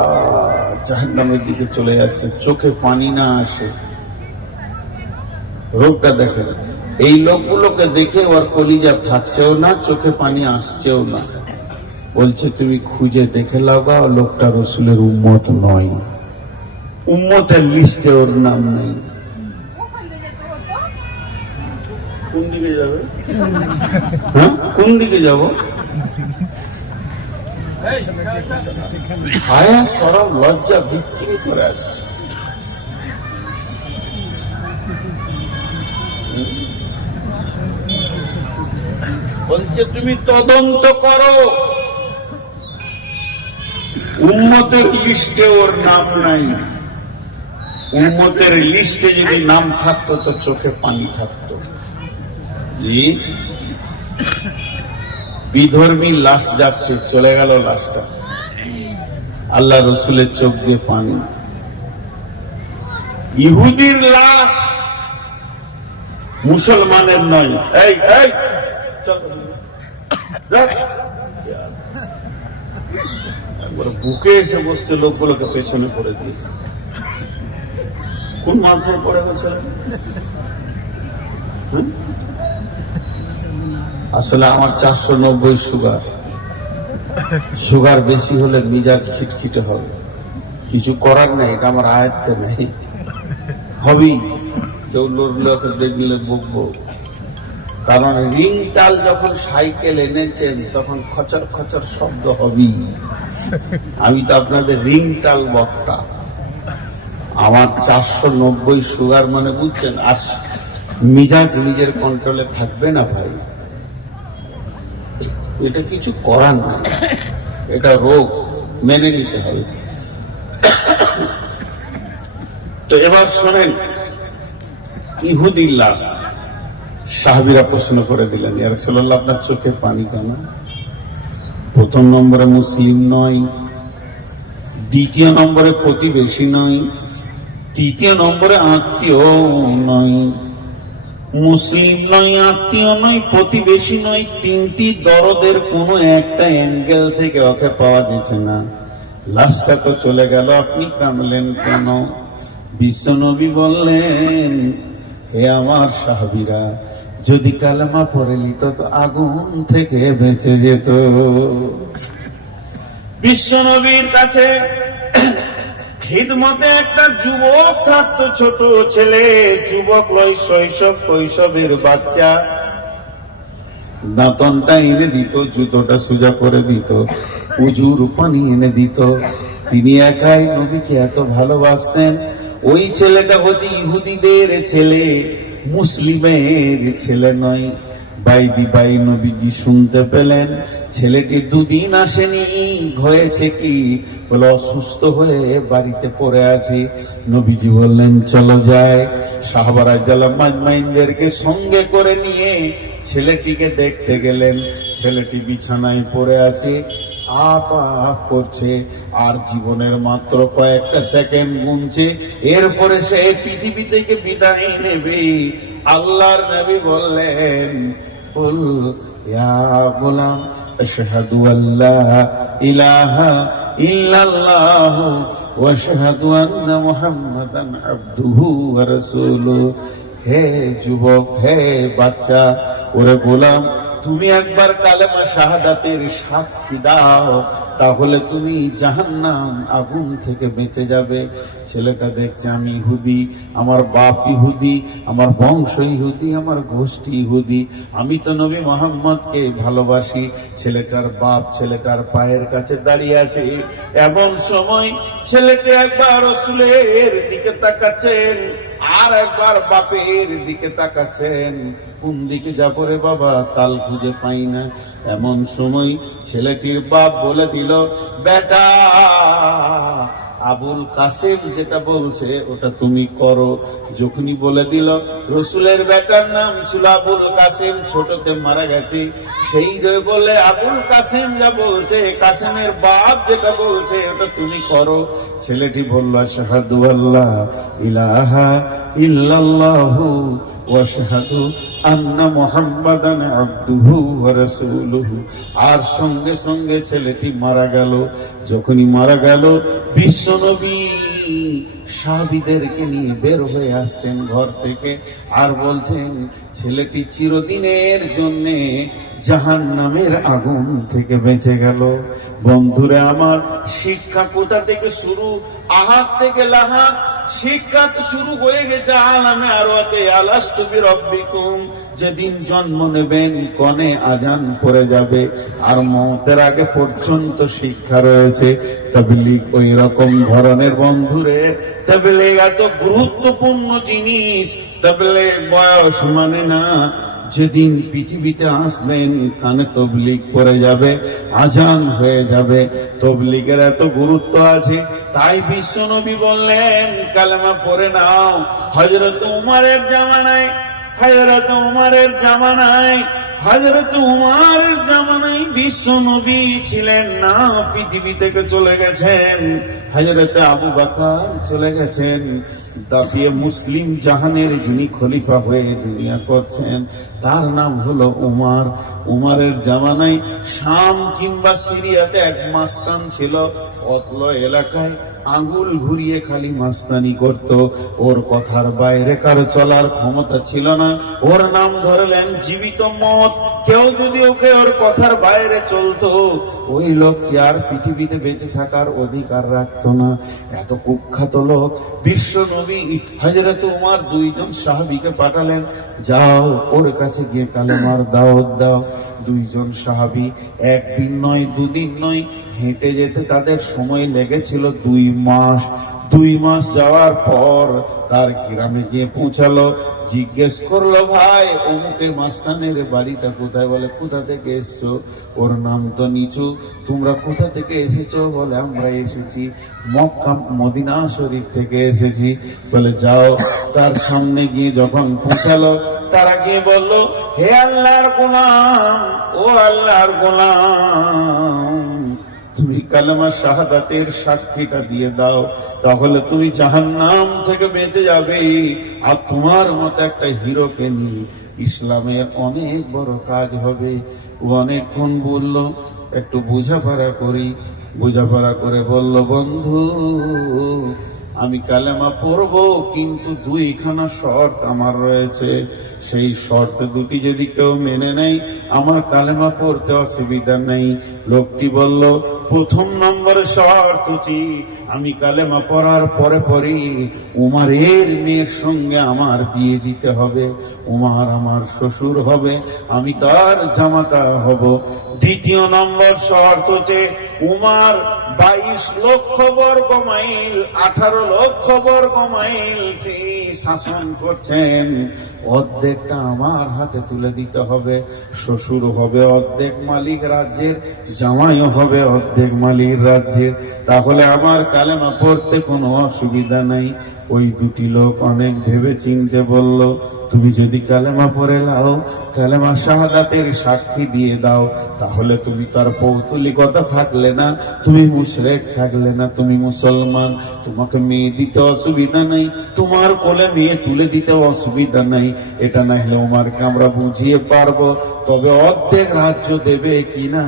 জাহান্নামের দিকে চলে যাচ্ছে, চোখে পানি না আসে। রোগটা দেখেন, এই লোকগুলোকে দেখে ওর কলিজা ফাটছেও না, চোখে পানি আসছেও না। বলছে তুমি খুঁজে দেখে লাগাও, লোকটা রসুলের উম্মত নয়, উম্মতের লিস্টে ওর নাম নেই। কোন দিকে যাবে? হ্যাঁ, কোন দিকে যাব? হায়া সরম লজ্জা বিক্রি করে আছে। বলছে তুমি তদন্ত করো, উম্মতের লিস্টে ওর নাম নাই। উম্মতের লিস্টে যদি নাম থাকতো তো চোখে পানি থাকতো। জি, বিধর্মী লাশ যাচ্ছে, চলে গেল লাশটা, আল্লাহ রসুলের চোখ দিয়ে পানি। ইহুদির লাশ, মুসলমানের নয়। এই এই চল, বুকে এসে বসছে, লোকগুলোকে পেছনে পড়ে দিয়েছে। কোন মাসে পড়ে গেছে? আসলে আমার 490 সুগার। সুগার বেশি হলে মিজাজ খিটখিটে হবে, কিছু করার নেই, এটা আমার আয়ত্তে নেই, হবেই। কেউ লড়লে দেখলে বকবো, কারণ রিং টাল যখন সাইকেল এনেছেন তখন খচর খচর শব্দ হবেই। আমি তো আপনাদের রিং টাল বক্তা। আমার 490 সুগার মানে বুঝছেন, আর মিজাজ নিজের কন্ট্রোলে থাকবে না ভাই, এটা কিছু করার নাই, এটা রোগ, মেনে নিতে হবে। তো এবার শোনেন, ইহুদির লাশ। সাহাবীরা প্রশ্ন করে দিলেন, ইয়া রাসূলুল্লাহ আপনার চোখে পানি কেন? প্রথম নম্বরে মুসলিম নয়, দ্বিতীয় নম্বরে প্রতিবেশী নয়, তৃতীয় নম্বরে আত্মীয় নয়। মুসলিম নয়, আত্মীয় নয়, প্রতিবেশী নয়, তিনটি দরদের কোনো একটা অ্যাঙ্গেল থেকে ওকে পাওয়া যাচ্ছে না। লাশটা তো চলে গেল, আপনি কাঁদলেন কেন? বিশ্বনবী বললেন, হে আমার সাহাবীরা, যদি কালেমা পড়ে নিত তো আগুন থেকে বেঁচে যেত। বিশ্বনবীর কাছে খিদমতে একটা যুবক থাকতো, ছোট ছেলে, যুবক লয়, শৈশব কৈশবের বাচ্চা। দাঁতনটা এনে দিত, জুতোটা সোজা করে দিত, উজুর পানি এনে দিত। তিনি একাই নবীকে এত ভালোবাসতেন। ওই ছেলেটা হচ্ছে ইহুদিদের ছেলে, মুসলিমের ছেলে নয়। বাইদি বাই নবীজি শুনতে পেলেন ছেলেটি দুদিন আসেনি। হয়েছে কি? বলে অসুস্থ হয়ে বাড়িতে পড়ে আছে। নবীজি বললেন চলো যায়। সাহাবারা জালাম মাজমাইনদেরকে সঙ্গে করে নিয়ে ছেলেটিকে দেখতে গেলেন। ছেলেটি বিছানায় পড়ে আছে, আপ আপ করছে, আর জীবনের মাত্র কয়েকটা সেকেন্ড গুনছে, এরপরে সে পৃথিবী থেকে বিদায় নেবে। আল্লাহর নবী বললেন, কুল ইয়া গোলাম আশহাদু আল্লা ইলাহা ইল্লাল্লাহ ওয়া আশহাদু আন্না মুহাম্মাদান আবদুহু ওয়া রাসূলুহু। হে যুবক, হে বাচ্চা, ওরে গোলাম, তুমি একবার কালেমা শাহাদাতের সাক্ষী দাও, তাহলে তুমি জাহান্নাম আগুন থেকে বেঁচে যাবে। ছেলেটা দেখছে আমি ইহুদি, আমার বাপ ইহুদি, আমার বংশ ইহুদি, আমার গোষ্ঠী ইহুদি, আমি তো নবী মুহাম্মদকে ভালোবাসি। ছেলেটার বাপ ছেলেটার পায়ের কাছে দাঁড়িয়ে আছে। এমন সময় ছেলেটি একবার রাসূলের দিকে তাকাচ্ছেন, আর একবার বাপের দিকে তাকাচ্ছেন। কোন দিকে যাবো রে বাবা, তাল খুঁজে পাই না। এমন সময় ছেলেটির বাপ বলে দিল, বেটা, আবুল কাসেম যেটা বলছে ওটা তুমি করো। যখনই বলে দিল, রসুলের বেটার নাম ছিল আবুল কাসেম, ছোটতে মারা গেছে, সেই বলে আবুল কাসেম যা বলছে, কাসেমের বাপ যেটা বলছে ওটা তুমি করো। ছেলেটি বলল, আশহাদু আল্লা ইলাহা ইল্লাল্লাহু ওয়া আশহাদু আন্না মুহাম্মাদান আবদুহু ওয়া রাসূলুহু। আর সঙ্গে সঙ্গে ছেলেটি মারা গেল। যখনই মারা গেল, বিশ্বনবী সাহাবীদেরকে নিয়ে বের হয়ে আসছেন ঘর থেকে, আর বলছেন ছেলেটি চিরদিনের জন্যে জাহান্নামের আগুন থেকে বেঁচে গেল। বন্ধুরা আমার, শিক্ষা কোথা থেকে শুরু? আহাত থেকে লাহাত, শিক্ষা তো শুরু হয়ে গেছে আলামে আরওয়াতে, আলাস্তু বিরাব্বিকুম। যেদিন জন্ম নেবেন কনে আজান পড়ে যাবে, আর মওতের আগে পর্যন্ত শিক্ষা রয়েছে। তাবলীগ ওই রকম ধরনের বন্ধুরে, তাবলীগ এত গুরুত্বপূর্ণ জিনিস। তাবলীগ বয়স মানে না, যেদিন পৃথিবীতে আসবেন কানে তবলীগ পড়ে যাবে, আজান হয়ে যাবে। তবলীগের এত গুরুত্ব আছে, তাই বিশ্বনবী বললেন কালেমা পড়ে নাও। হযরত উমরের জামানায়, হযরত উমরের বিশ্বনবী ছিলেন না, পৃথিবী থেকে চলে গেছেন। হযরত আবু বকর চলে গেছেন, দাপিয়ে মুসলিম জাহানের যিনি খলিফা হয়ে দুনিয়া করছেন তার নাম হলো উমর। উমরের জামানায় শাম কিংবা সিরিয়াতে এক মাস্তান ছিল, অতল এলাকায় আঙ্গুল ঘুরিয়ে খালি মাস্তানি করত। ওর কথার বাইরে কারো চলার ক্ষমতা ছিল না। ওর নাম ধরলেন জীবিত মত। কেউ যদি ওকে ওর কথার বাইরে চলতো, ওই লোকটি আর পৃথিবীতে বেঁচে থাকার অধিকার রাখতো না। এত কুখ্যাত লোক। বিশ্ব নবী হযরত উমর দুইজন সাহাবীকে পাঠালেন, যাও ওর কাছে গিয়ে কালেমার দাওয়াত দাও। দুইজন সাহাবী একদিন নয় দুদিন নয় হেঁটে যেতে তাদের সময় লেগেছিল 2 মাস। 2 মাস যাওয়ার পর তার গ্রামে গিয়ে পৌঁছালো। জিজ্ঞেস করলো, ভাই অমুকের মাস্তানের বাড়িটা কোথায়? বলে, কোথা থেকে এসছো? ওর নাম তো নিচু। তোমরা কোথা থেকে এসেছো? বলে, আমরা এসেছি মক্কা মদিনা শরীফ থেকে এসেছি। বলে, যাও। তার সামনে গিয়ে যখন পৌঁছালো, তারা গিয়ে বলল, হে আল্লাহর গোলাম, ও আল্লাহর গোলাম, তুমি কালেমা শাহাদাতের সাক্ষীটা দিয়ে দাও, তাহলে তুমি জাহান্নাম থেকে বেঁচে যাবে। আর তোমার মতো একটা হিরোকে নিয়ে ইসলামের অনেক বড় কাজ হবে। ও অনেকক্ষণ বলল, একটু বোঝাপড়া করি। বোঝাপড়া করে বলল, বন্ধু আমি কালেমা পড়বো, কিন্তু 2খানা শর্ত আমার রয়েছে। সেই শর্ত দুটি যদি কেউ মেনে নেয়, আমার কালেমা পড়তে অসুবিধা নেই। লোকটি বলল, প্রথম নম্বরের শর্ত হচ্ছে আমি কালেমা পড়ার পরে পরই উমরের মেয়ের সঙ্গে আমার বিয়ে দিতে হবে। উমর আমার শ্বশুর হবে, আমি তার জামাতা হব। দ্বিতীয় নম্বর শর্ত হচ্ছে উমর 22 লক্ষ বর্গ মাইল, 18 লক্ষ বর্গ মাইল শাসন করছেন, অর্ধেকটা আমার হাতে তুলে দিতে হবে। শ্বশুর হবে অর্ধেক মালিক রাজ্যের, জামাইও হবে অর্ধেক মালিক রাজ্যের। তাহলে আমার কালেমা পড়তে কোনো অসুবিধা নাই। ওই দুটি লোক অনেক ভেবে চিনতে বলল, তুমি যদি কালেমা পড়ে নাও, কালেমা শাহাদাতের সাক্ষী দিয়ে দাও, তাহলে তুমি তার পৌত্তলিকতা থাকলে না, তুমি মুশরিক থাকলে না, তুমি মুসলমান। তোমাকে মেয়ে দিতে অসুবিধা নাই, তোমার কোলে মেয়ে তুলে দিতে অসুবিধা নাই। এটা না হলে উমরকে আমরা বুঝিয়ে পারবো, তবে অর্ধেক রাজ্য দেবে কিনা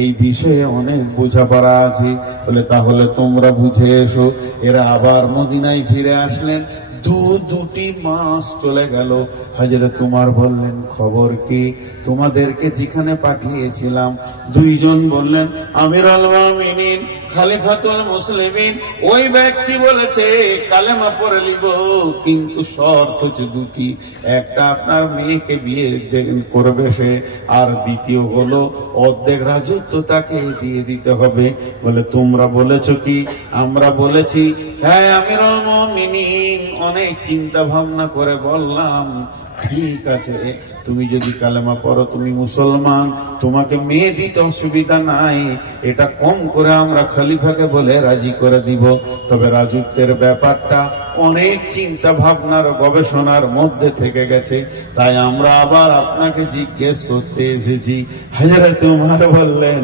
এই বিষয়ে অনেক বোঝাপড়া আছে। বলে, তাহলে তোমরা বুঝে এসো। এরা আবার মদিনায় ফিরে আসলেন। 2 মাস চলে গেল। হযরত উমর বললেন, খবর কি? তোমাদেরকে যেখানে পাঠিয়েছিলাম, 2 জন বললেন, আমিরুল মুমিনিন খলিফাতুল মুসলিমিন ওই ব্যক্তি বলেছে কালেমা পড়ে নিব, কিন্তু শর্ত হচ্ছে 2টি। একটা আপনার মেয়েকে বিয়ে করবে সে, আর দ্বিতীয় হলো অর্ধেক রাজত্ব তাকে দিয়ে দিতে হবে। বলে, তোমরা বলেছো কি? আমরা বলেছি, হ্যাঁ আমিরুল মুমিনিন। অনেক চিন্তা ভাবনা করে বললাম, ঠিক আছে, তুমি যদি কালেমা পড়ো, তুমি মুসলমান, তোমাকে মেয়ে দিতে অসুবিধা নাই। এটা কম করে আমরা খলিফাকে বলে রাজি করে দিব। তবে রাজত্বের ব্যাপারটা অনেক চিন্তা ভাবনার গবেষণার মধ্যে থেকে গেছে, তাই আমরা আবার আপনাকে জিজ্ঞেস করতে এসেছি। হযরত উমর বললেন,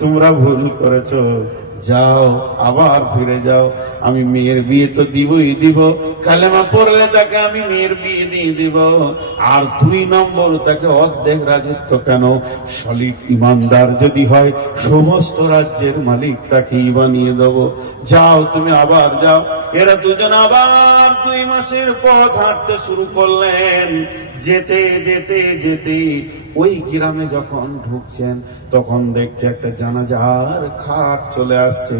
তোমরা ভুল করেছো, যাও আবার ফিরে যাও। আমি মেয়ের বিয়ে তো দিবই দিব, কালেমা পড়লে তাকে আমি মেয়ের বিয়ে দিয়ে দিব। আর 2 নম্বর, তাকে অর্ধেক রাজত্ব কেন, সলিড ইমানদার যদি হয় সমস্ত রাজ্যের মালিক তাকেই বানিয়ে দেব। যাও, তুমি আবার যাও। এরা দুজন আবার 2 মাসের পথ হাঁটতে শুরু করলেন। যেতে যেতে যেতে ওই গ্রামে যখন ঢুকছেন তখন দেখছে একটা জানাজার খাট চলে আসছে,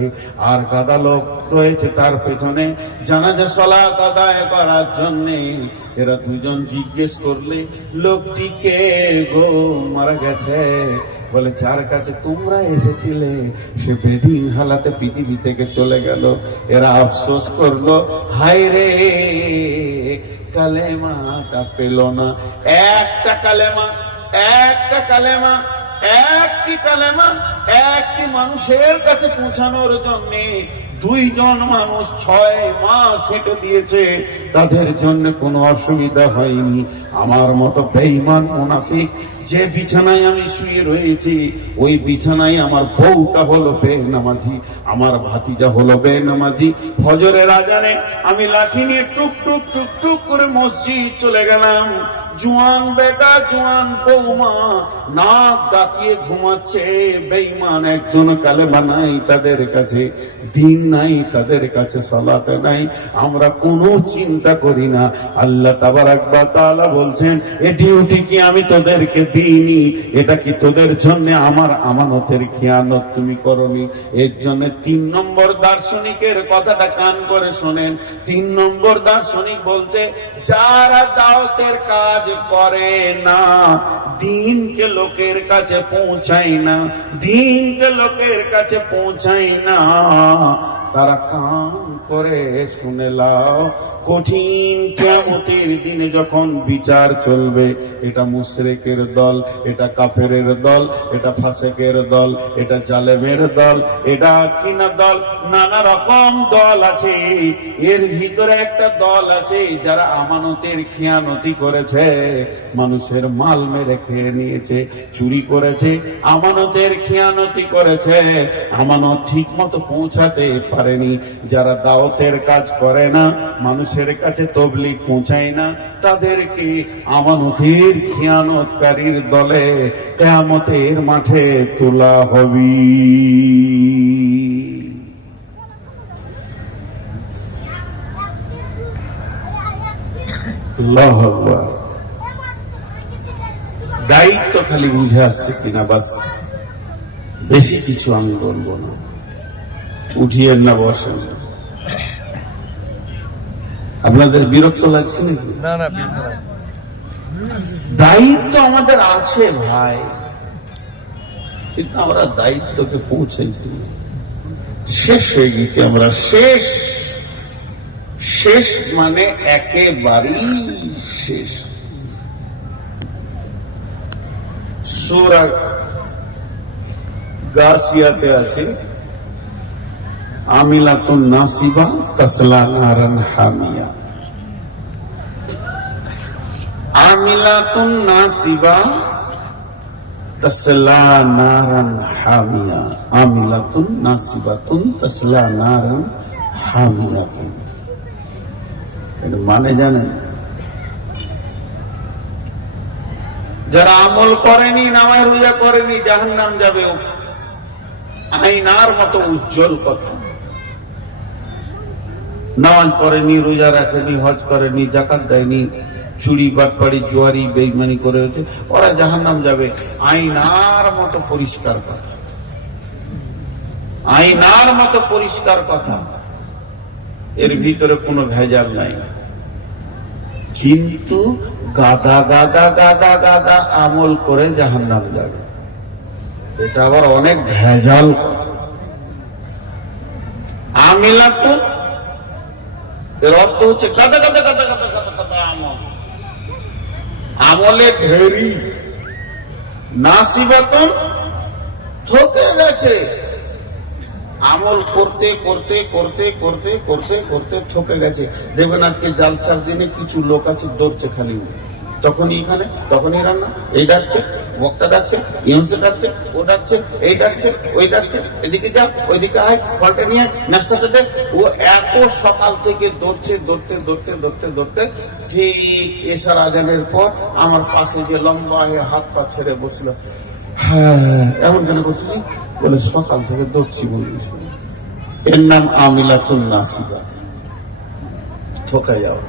আর গাদা লোক রয়েছে তার পেছনে জানাজা সালাত আদায় করার জন্যে। এরা দুজন জিজ্ঞেস করলে, লোকটিকে গো মারা গেছে? বলে, যার কাছে তোমরা এসেছিলে সে বেদিন হালাতে পৃথিবী থেকে চলে গেল। এরা আফসোস করলো, হায় রে কালেমাটা পেল না। একটা কালেমা, একটা কালেমা, একটি কালেমা একটি মানুষের কাছে পৌঁছানোর জন্য দুইজন মানুষ 6 মাস হেঁটে দিয়েছে, তাদের জন্য কোনো অসুবিধা হয়নি। আমার মতো বেঈমান মুনাফিক যে বিছানায় আমি শুয়ে রয়েছি, ওই বিছানায় আমার বউটা হলো বেনামাজি, আমার ভাতিজা হলো বেনামাজি। ফজরের আজানে আমি লাঠি নিয়ে টুক টুক টুক টুক করে মসজিদ চলে গেলাম। জোয়ান বেটা, জোয়ান বৌমা নাক ডাকিয়ে ঘুমাচ্ছে। বেঈমান একজন কালেমা নাই তাদের কাছে, দিন নাই তাদের কাছে, সালাতে নাই। আমরা কোনো চিন্তা করি না। আল্লাহ তাবারাক ওয়া তাআলা বলছেন, এ ডিউটি কি আমি তোদেরকে দিইনি? এটা কি তোদের জন্য আমার আমানতের খেয়ানত তুমি করনি? এর জন্য 3 নম্বর দার্শনিকের কথাটা কান করে শোনেন। 3 নম্বর দার্শনিক বলছে, যারা দাওয়াতের কাজ করে না, দিনকে লোকের কাছে পৌঁছায় না, দিনকে লোকের কাছে পৌঁছায় না, তারা কান করে শুনে লাও, কঠিন কিয়ামতের দিনে যখন বিচার চলবে, এটা মুশরিকের দল, এটা কাফেরের দল, এটা ফাসিকের দল, এটা জালেমের দল, এটা কিনা দল, নানা রকম দল আছে। এর ভিতরে একটা দল আছে যারা আমানতের খিয়ানতি করেছে, মানুষের মাল মেরে খেয়ে নিয়েছে, চুরি করেছে, আমানতের খিয়ানতি করেছে, আমানত ঠিক মতো পৌঁছাতে পারেনি। যারা দাওয়াতের কাজ করে না, মানুষের কাছে তাবলীগ পৌঁছায় না, তাদেরকে আমানতের খিয়ানতকারীর দলে কিয়ামতের মাঠে তোলা হবে। আল্লাহু আকবার। দায়িত্ব খালি বুঝে আসছে কিনা, বাস, বেশি কিছু আমি বলবো না। উঠিয়েন না, বসেন। আপনাদের বিরক্ত লাগছে নাকি? না না, দায়িত্ব আমাদের আছে ভাই, কিন্তু আমরা দায়িত্বকে পৌঁছাইছি, শেষ হয়ে গেছি আমরা। শেষ, শেষ মানে একেবারেই শেষ। সূরা গাসিয়াতে আছে, আমিলাতুন নাসিবা তাসলা নারান হামিয়া। আমিলাতুন নাসিবা তাসলা নারান হামিয়া। আমিলাতুন নাসিবাতুন তাসলা নারান হামিয়াতুন। এর মানে জানেন? যারা আমল করেনি, নামাজ রোজা করেনি, জাহান্নাম যাবে। আয়নার মতো উজ্জ্বল কথা। নামাজ পড়েনি, রোজা রাখেনি, হজ করেনি, যাকাত দেয়নি, চুরি বাটপাড়ি জুয়ারি বেঈমানি করে হচ্ছে, ওরা জাহান্নাম যাবে। আয়নার মতো পরিষ্কার কথা, আয়নার মতো পরিষ্কার কথা, এর ভিতরে কোনো ভেজাল নাই। কিন্তু গাদা গাদা গাদা গাদা আমল করে জাহান্নাম যাবে, এটা আবার অনেক ভেজাল। আমিলাতুন এর অর্থ হচ্ছে গাদা গাদা গাদা গাদা গাদা গাদা আমল, আমলে ঢেরি। নাসিবাতুন ঠকে গেছে, আমল করতে করতে করতে করতে করতে করতে ঠকে গেছে। দেখবেন আজকে জালসার দিনে কিছু লোক আছে দৌড়ছে খালি, তখনই এখানে তখনই রান্না, এই ডাকছে, বক্তা ডাকছে, ইউনসে ডাকছে, ও ডাকছে, এই ডাকছে, ওই ডাকছে, এদিকে যা, ওইদিকে আয়, ফলটা নিয়ে, নাস্তাটা দেখ। ও এত সকাল থেকে দৌড়ছে, দৌড়তে দৌড়তে দৌড়তে দৌড়তে ঠিক এশার আজানের পর আমার পাশে যে লম্বা হয়ে হাত পা ছেড়ে বসলো, হ্যাঁ এমন কেন করছিস? বলে সকাল থেকে দৌড়ছি বলছি। এর নাম আমিলাতুন নাসিবা, ঠকা যাওয়া।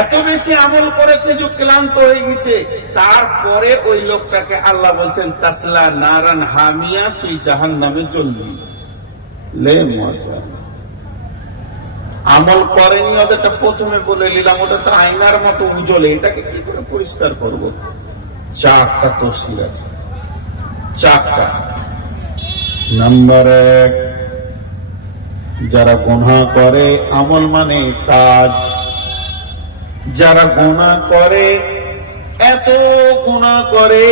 এত বেশি আমল করেছে যে ক্লান্ত হয়ে গেছে, তারপরে ওই লোকটাকে আল্লাহ বলছেন তাসলা নারান হামিয়া, তুই জাহান্নামে জ্বলবি। লে মজা। আমল করেনি ওদেরটা প্রথমে বলে নিলাম, ওটা তো আয়নার মতো উজ্জ্বলে, এটাকে কি করে পরিষ্কার করব? চারটা তফসির আছে, চারটা। নাম্বার এক, যারা গুনাহ করে, আমল মানে কাজ, যারা গুনাহ করে, এত গুনাহ করে,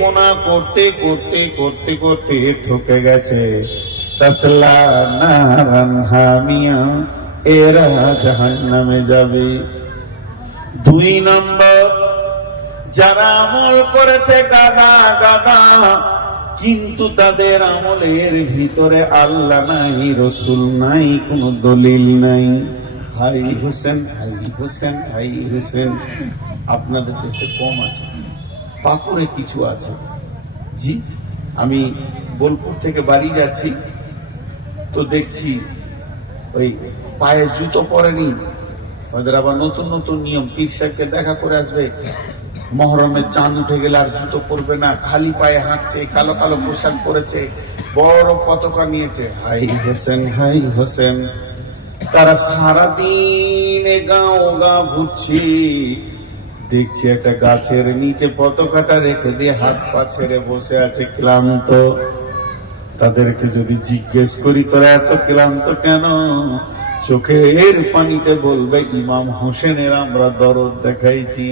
গুনাহ করতে করতে করতে করতে থকে গেছে, তাসলা নারান হামিয়া, এরা জাহান্নামে যাবে। দুই নম্বর, যারা আমল করেছে গাদা গাদা, কিন্তু তাদের আমলের ভিতরে আল্লাহ নাই, রসুল নাই, কোন দলিল নাই। হাই হোসেন, হাই হোসেন, হাই হোসেন। আপনাদের দেশে কম আছে, পাকুড়ে কিছু আছে। জি, আমি বোলপুর থেকে বাড়ি যাচ্ছি, তো দেখছি ওই পায়ে জুতো পরেনি, ওদের আবার নতুন নতুন নিয়ম, পীর সাহেবকে দেখা করে আসবে, মহরমের চাঁদ উঠে গেলে আর জুতো পরবে না, খালি পায়ে হাঁটছে, কালো কালো পোশাক পরেছে, বড় পতাকা নিয়েছে। হাই হোসেন, হাই হোসেন। তারা সারাদিন গাঁও গা ঘুরছি, দেখছি একটা গাছের নিচে পতাকাটা রেখে দিয়ে হাত পা ছেড়ে বসে আছে ক্লান্ত। তাদেরকে যদি জিজ্ঞেস করি তোরা এত ক্লান্ত কেন, চোখের পানিতে বলবে ইমাম হোসেনের আমরা দরদ দেখাইছি।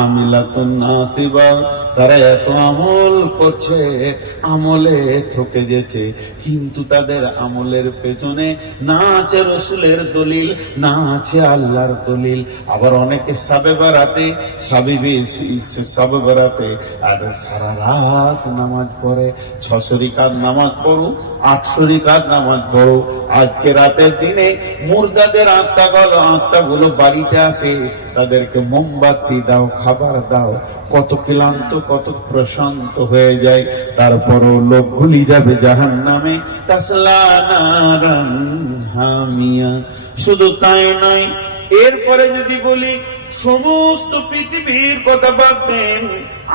আমিলাতুন নাসিবা, তারা এত আমল করছে, আমলে থকে গেছে, কিন্তু তাদের আমলের পেছনে না আছে রসুলের দলিল, না আছে আল্লাহর দলিল। আবার অনেকে সাবে বারাতে আর সারা রাত নামাজ পড়ে, 600 রিকাত নামাজ পড়ো, 800 রিকাত নামাজ পড়ো। আজকে রাতের দিনে মুর্দাদের আত্মাগুলো বাড়িতে আসে, তাদেরকে মোমবাতি দাও, খাবার দাও, কত ক্লান্ত, কত প্রশান্ত হয়ে যায়। তারপরও লোক ভুলি যাবে জাহান্নামে, তাসলা নারান হামিয়া। শুধু তাই নয়, এরপরে যদি বলি সমস্ত পৃথিবীর কথা বাদ দেন,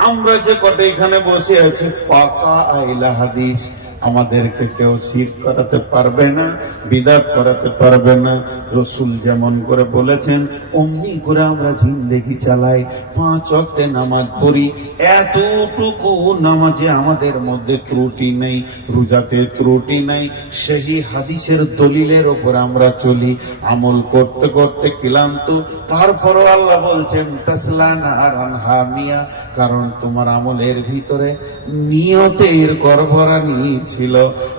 আমরা যে কটা এখানে বসে আছি পাকা আইলা হাদিস, আমাদেরকে কেউ শিরক করাতে পারবে না, বিদআত করাতে পারবে না। রসুল যেমন করে বলেছেন অমনি করে আমরা জিন্দেগি চালাই, 5 ওয়াক্তে নামাজ পড়ি, এতটুকু নামাজে আমাদের মধ্যে ত্রুটি নেই, রোজাতে ত্রুটি নেই, সেই হাদিসের দলিলের ওপর আমরা চলি, আমল করতে করতে ক্লান্ত। তারপরও আল্লাহ বলছেন তাসলা নারান হামিয়া, কারণ তোমার আমলের ভিতরে নিয়তের গড়বড়ানি ছিল।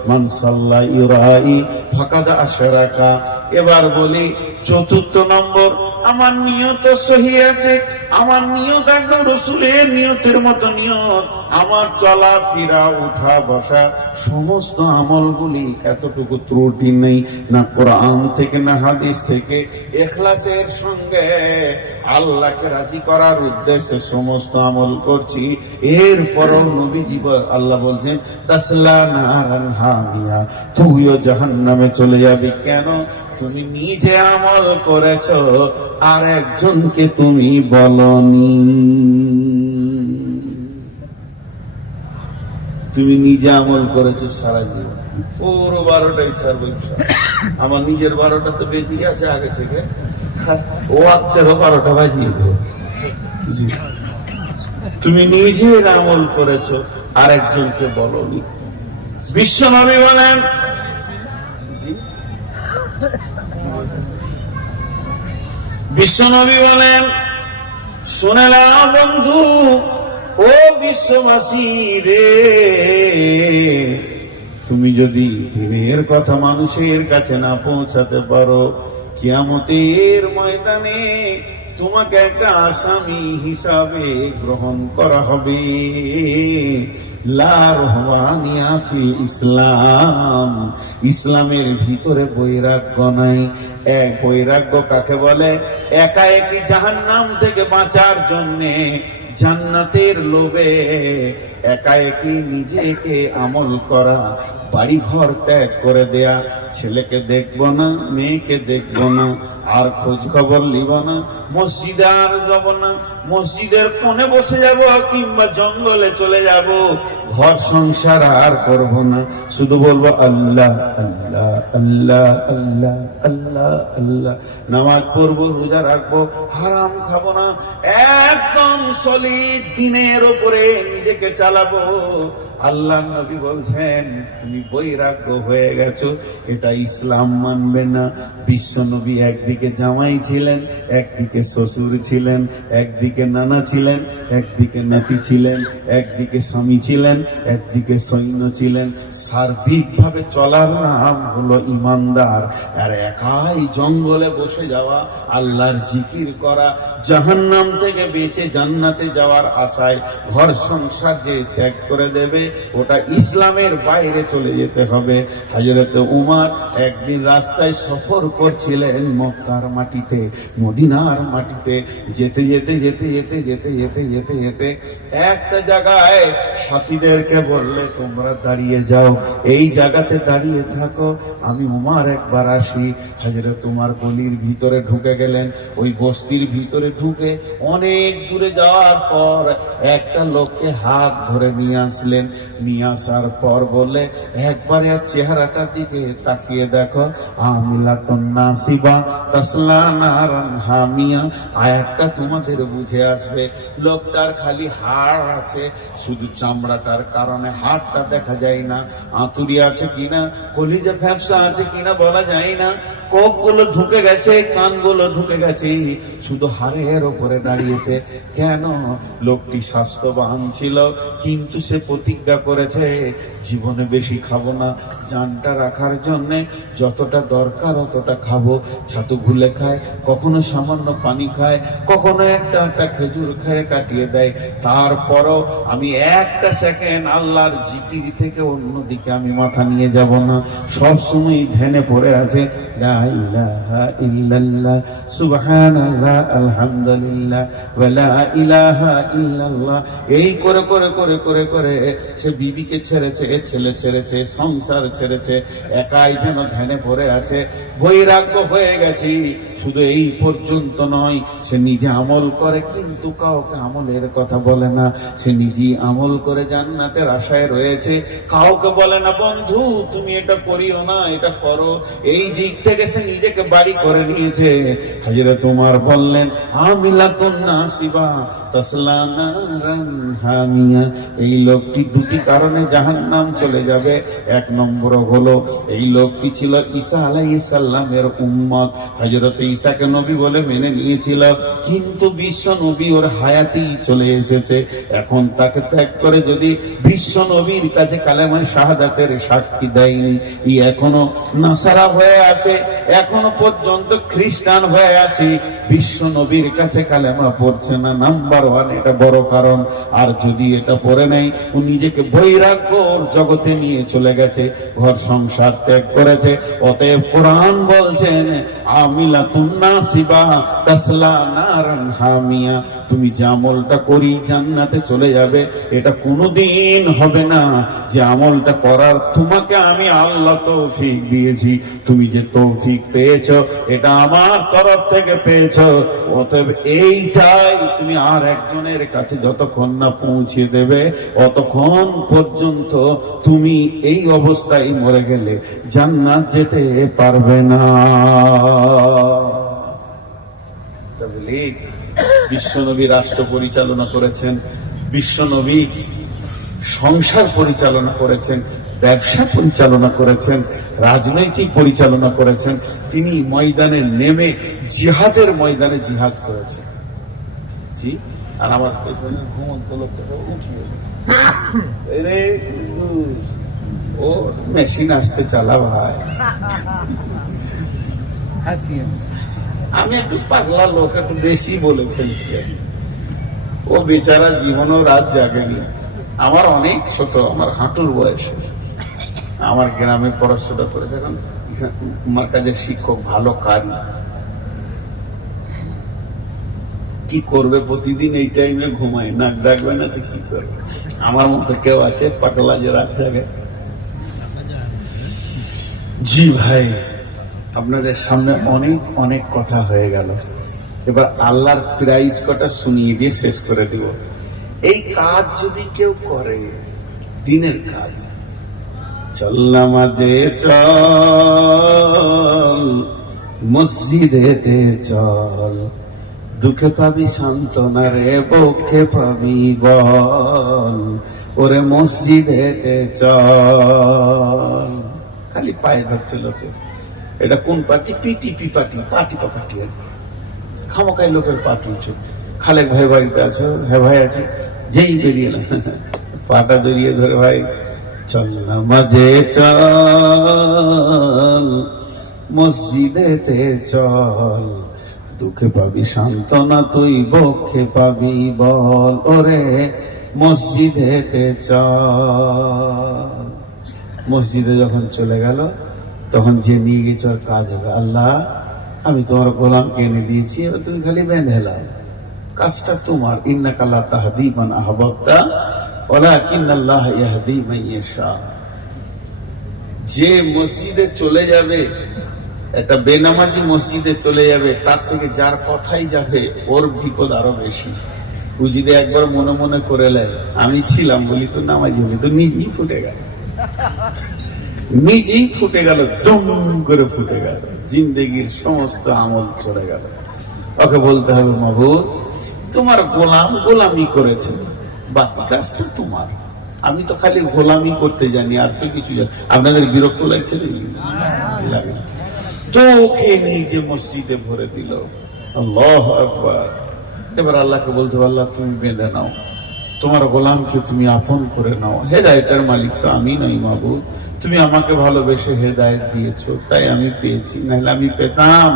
মান সাল্লা ইউরাই ফাকাদ আশরাকা। এবার বলি চতুর্থ নম্বর, আমার নিয়ত সহি আছে, আমার নিয়ত একদম রসুলের নিয়তের মতো নিয়ত, আমার চলা ফিরা উঠা বসা সমস্ত আমলগুলি এতটুকু ত্রুটি নেই, না কোরআন থেকে না হাদিস থেকে, ইখলাসের সঙ্গে আল্লাহকে রাজি করার উদ্দেশ্যে সমস্ত আমল করছি। এরপরও নবীজি আল্লাহ বলছেন তাসলা নারান হামিয়া, তুইও জাহান্নামে চলে যাবি। কেন? তুমি নিজে আমল করেছো, আর একজনকে তুমি বলনি। তুমি নিজে আমল করেছো সারা জীবন, পুরো 12টাই ছাড়বো। আমার নিজের 12টা তো বেঁচে গেছে আগে থেকে, ও আত্মেরও 12টা বাজিয়ে দেবো। তুমি নিজের আমল করেছো, আর একজনকে বলনি। বিশ্বনবী বলেন, বিশ্বনবী বলেন, শুনে নাও বন্ধু, ও বিশ্ববাসী রে, তুমি যদি দিনের কথা মানুষের কাছে না পৌঁছাতে পারো, কিয়ামতের ময়দানে তোমাকে একটা আসামি হিসাবে গ্রহণ করা হবে। লা রহমানিয়া ফিল ইসলাম, ইসলামের ভিতরে বৈরাগ্য নাই। এক বৈরাগ্য কাকে বলে? একাএকি জাহান্নাম থেকে বাঁচার জন্যে, জান্নাতের লোভে একাএকি নিজেকে আমল করা, বাড়ি ঘর ত্যাগ করে দেয়া, ছেলেকে দেখবো না, মেয়েকে দেখবো না, আর খোঁজ খবর লিব না, মসজিদে আর যাব না, মসজিদের কোণে বসে যাব কিংবা জঙ্গলে চলে যাব, ঘর সংসার আর করব না, শুধু বলবো আল্লাহ আল্লাহ আল্লাহ আল্লাহ আল্লাহ আল্লাহ। নামাজ পড়বো, রোজা রাখবো, হারাম খাবো না, একদম সলিড দিনের উপরে নিজেকে চালাবো। আল্লাহ নবী বলছেন তুমি বৈরাগ্য হয়ে গেছো, এটা ইসলাম মানবে না। বিশ্ব নবী একদিকে জামাই ছিলেন, একদিকে শ্বশুর ছিলেন, একদিকে নানা ছিলেন, একদিকে নাতি ছিলেন, একদিকে স্বামী ছিলেন, একদিকে সৈন্য ছিলেন। সার্বিকভাবে চলার নাম হলো ইমানদার। আর একাই জঙ্গলে বসে যাওয়া, আল্লাহর জিকির করা, জাহান্নাম থেকে বেঁচে জান্নাতে যাওয়ার আশায় ঘর সংসার যে ত্যাগ করে দেবে, ওটা ইসলামের বাইরে চলে যেতে হবে। হযরত উমর একদিন রাস্তায় সফর করছিলেন, মক্কার মাটিতে, মদিনার মাটিতে, যেতে যেতে যেতে যেতে যেতে যেতে যেতে যেতে একটা জায়গায় সাথীদেরকে বললে তোমরা দাঁড়িয়ে যাও, এই জায়গাতে দাঁড়িয়ে থাকো, আমি উমর একবার আসি। হযরত উমর গলির ভিতরে ঢুকে গেলেন। ওই বস্তির ভিতরে ঢুকে অনেক দূরে যাওয়ার পর একটা লোককে হাত ধরে নিয়ে আসলেন। নিয়ে আসার পর বলে একবারে চেহারাটার দিকে তাকিয়ে দেখো, আমিলাতুন নাসিবা তাসলা নারান হামিয়া, আয়াতটা তোমাদের বুঝে আসবে। লোকটার খালি হাড় আছে, শুধু চামড়াটার কারণে হাড়টা দেখা যায় না, আঁতুড়ি আছে কিনা, কলিজা ফ্যাপসা আছে কিনা বলা যায় না, কোপ গুলো ঢুকে গেছে, কানগুলো ঢুকে গেছে, শুধু হাড়ের ওপরে দাঁড়িয়েছে। কেন? লোকটি স্বাস্থ্যবান ছিল, কিন্তু সে প্রতিজ্ঞা করেছে জীবনে বেশি খাবো না, জানটা রাখার জন্য যতটা দরকার অতটা খাবো। ছাতু ভুলে খায়, কখনো সামান্য পানি খায়, কখনো একটা খেজুর খেয়ে কাটিয়ে দেয়। তারপরও আমি একটা সেকেন্ড আল্লাহর জিকির থেকে অন্যদিকে আমি মাথা নিয়ে যাব না। সব সময় ধ্যানে পড়ে আছে লা ইলাহা ইল্লাল্লাহ সুবহানাল্লাহ আলহামদুলিল্লাহ ওয়া লা ইলাহা ইল্লাল্লাহ। এই করে করে করে করে করে সে বিবিকে ছেড়েছে, ছেলে ছেড়েছে, সংসার ছেড়েছে, একাই যেন ধ্যানে পড়ে আছে, বৈরাগ্য হয়ে গেছে। শুধু এই পর্যন্ত নয়, সে নিজে আমল করে কিন্তু কাউকে আমলের কথা বলে না। সে নিজেই আমল করে জান্নাতের আশায় রয়েছে, কাউকে বলে না বন্ধু তুমি এটা করিও না, এটা করো। এই দিক থেকে সে নিজেকে বাড়ি করে নিয়েছে। হযরত উমর বললেন আমিলাতুন নাসিবা তাসলা নারান হামিয়া, এই লোকটি দুটি কারণে জাহান্নাম চলে যাবে। এক নম্বর হলো এই লোকটি ছিল ঈসা আলাইহিস সালামের উম্মত। হযরত ঈসাকে নবী বলে মেনে নিয়েছিল, কিন্তু বিশ্ব নবী ওর হায়াতেই চলে এসেছে। এখন তাকে ত্যাগ করে যদি বিশ্ব নবীর কাছে কালেমায়ে শাহাদাতের সাক্ষী দেয়নি, ই এখনো নাসারা হয়ে আছে, এখনো পর্যন্ত খ্রিস্টান হয়ে আছে, বিশ্ব নবীর কাছে কালেমা পড়ছে না। নাম্বার ওয়ান, এটা বড় কারণ। আর যদি এটা পড়ে নেই, ও নিজেকে বৈরাগ্যর জগতে নিয়ে চলে গেছে, ঘর সংসার ত্যাগ করেছে। অতএব কোরআন বলছেন আমিলাতুন নাসিবা তাসলা নারান হামিয়া, তুমি যে আমলটা করি জান্নাতে চলে যাবে, এটা কোনোদিন হবে না। যে আমলটা করার তোমাকে আমি আল্লাহ তৌফিক দিয়েছি, তুমি যে তৌফিক পেয়েছো এটা আমার তরফ থেকে পেয়েছো। অতএব এইটাই তুমি আর একজনের কাছে যতক্ষণ না পৌঁছে দেবে, অতক্ষণ পর্যন্ত তুমি এই অবস্থায় মরে গেলে জান্নাত যেতে পারবে না। বিশ্বনবী রাষ্ট্র পরিচালনা করেছেন, বিশ্বনবী সংসার পরিচালনা করেছেন, ব্যবসা পরিচালনা করেছেন, রাজনৈতিক পরিচালনা করেছেন। তিনি ময়দানে নেমে জিহাদের ময়দানে জিহাদ করেছেন। জি, আর আমার পেছনে ঘুমন্ত লোকটা উঠিয়ে ও মেশিন আসতে চালা ভাই, আমি একটু পাগলা লোক, একটু বেশি বলে ফেলছি। ও বেচারা জীবনেও রাত জাগেনি। আমার অনেক ছোট, আমার হাঁটুর বয়সে। আমার গ্রামে পড়াশোনা করে যখন আমার কাছে শিক্ষক ভালো কারি, কি করবে প্রতিদিন এই টাইমে ঘুমায়, নাক ডাকবে না তো কি করবে। আমার মতো কেউ আছে পাগলা যে রাত জাগে? জি ভাই, আপনাদের সামনে অনেক অনেক কথা হয়ে গেল, এবার আল্লাহর প্রাইজ কটা শুনিয়ে দিয়ে শেষ করে দিব। এই কাজ যদি কেউ করে, দিনের কাজ, চল নামাজে চল, মসজিদেতে চল, দুঃখে পাবি সান্ত্বনা রে, পক্ষে পাবি বল, ওরে মসজিদেতে চল। খালি পায়ে ধরছে লোকে। এটা কোন party? PTP party, party party আর কি। খামোকাই লোকের পা তুলছে। খালেক ভাই বাড়িতে আছো? হ্যাঁ ভাই আছে। যেই বেরিয়ে না পাটা জড়িয়ে ধরে, ভাই চল নামাজে চল, মসজিদেতে চল, দুঃখে পাবি সান্ত্বনা তুই, বক্ষে পাবি বল, ওরে মসজিদেতে চল। মসজিদে যখন চলে গেল, তখন যে নিয়ে গেছে ওর কাজ হবে, আল্লাহ আমি তোমার গোলামকে এনে দিয়েছি, এবার তুমি খালি বেঁধে লাও, কাজটা তোমার। ইন্নাকা লা তাহদি মান আহবাবতা ওয়ালাকিন্নাল্লাহ ইয়াহদি মান ইয়াশা। যে মসজিদে চলে যাবে, একটা বেনামাজি মসজিদে চলে যাবে, তার থেকে যার কথাই যাবে ওর বিপদ আরো বেশি। ও যদি একবার মনে মনে করে নেয় আমি ছিলাম বলি তো নামাজি বলি, তো নিজেই ফুটে গেল, নিজেই ফুটে গেল, দম করে ফুটে গেল, জিন্দেগির সমস্ত আমল চলে গেল। ওকে বলতে হবে, মাবুদ তোমার গোলাম গোলামি করেছে, বাকি কাজটা তোমার, আমি তো খালি গোলামি করতে জানি, আর তো কিছু জানি। আপনাদের বিরক্ত লাগছে? লাগে। তো ওকে নিজে মসজিদে ভরে দিল। আল্লাহু আকবার। এবার আল্লাহকে বলতে, আল্লাহ তুমি বেঁধে নাও, তোমার গোলামকে তুমি আপন করে নাও। হেদায়েতের মালিক তো আমি নই মাবুদ, তুমি আমাকে ভালোবেসে হেদায়েত দিয়েছো, তাই আমি পেয়েছি, নাহলে আমি পেতাম।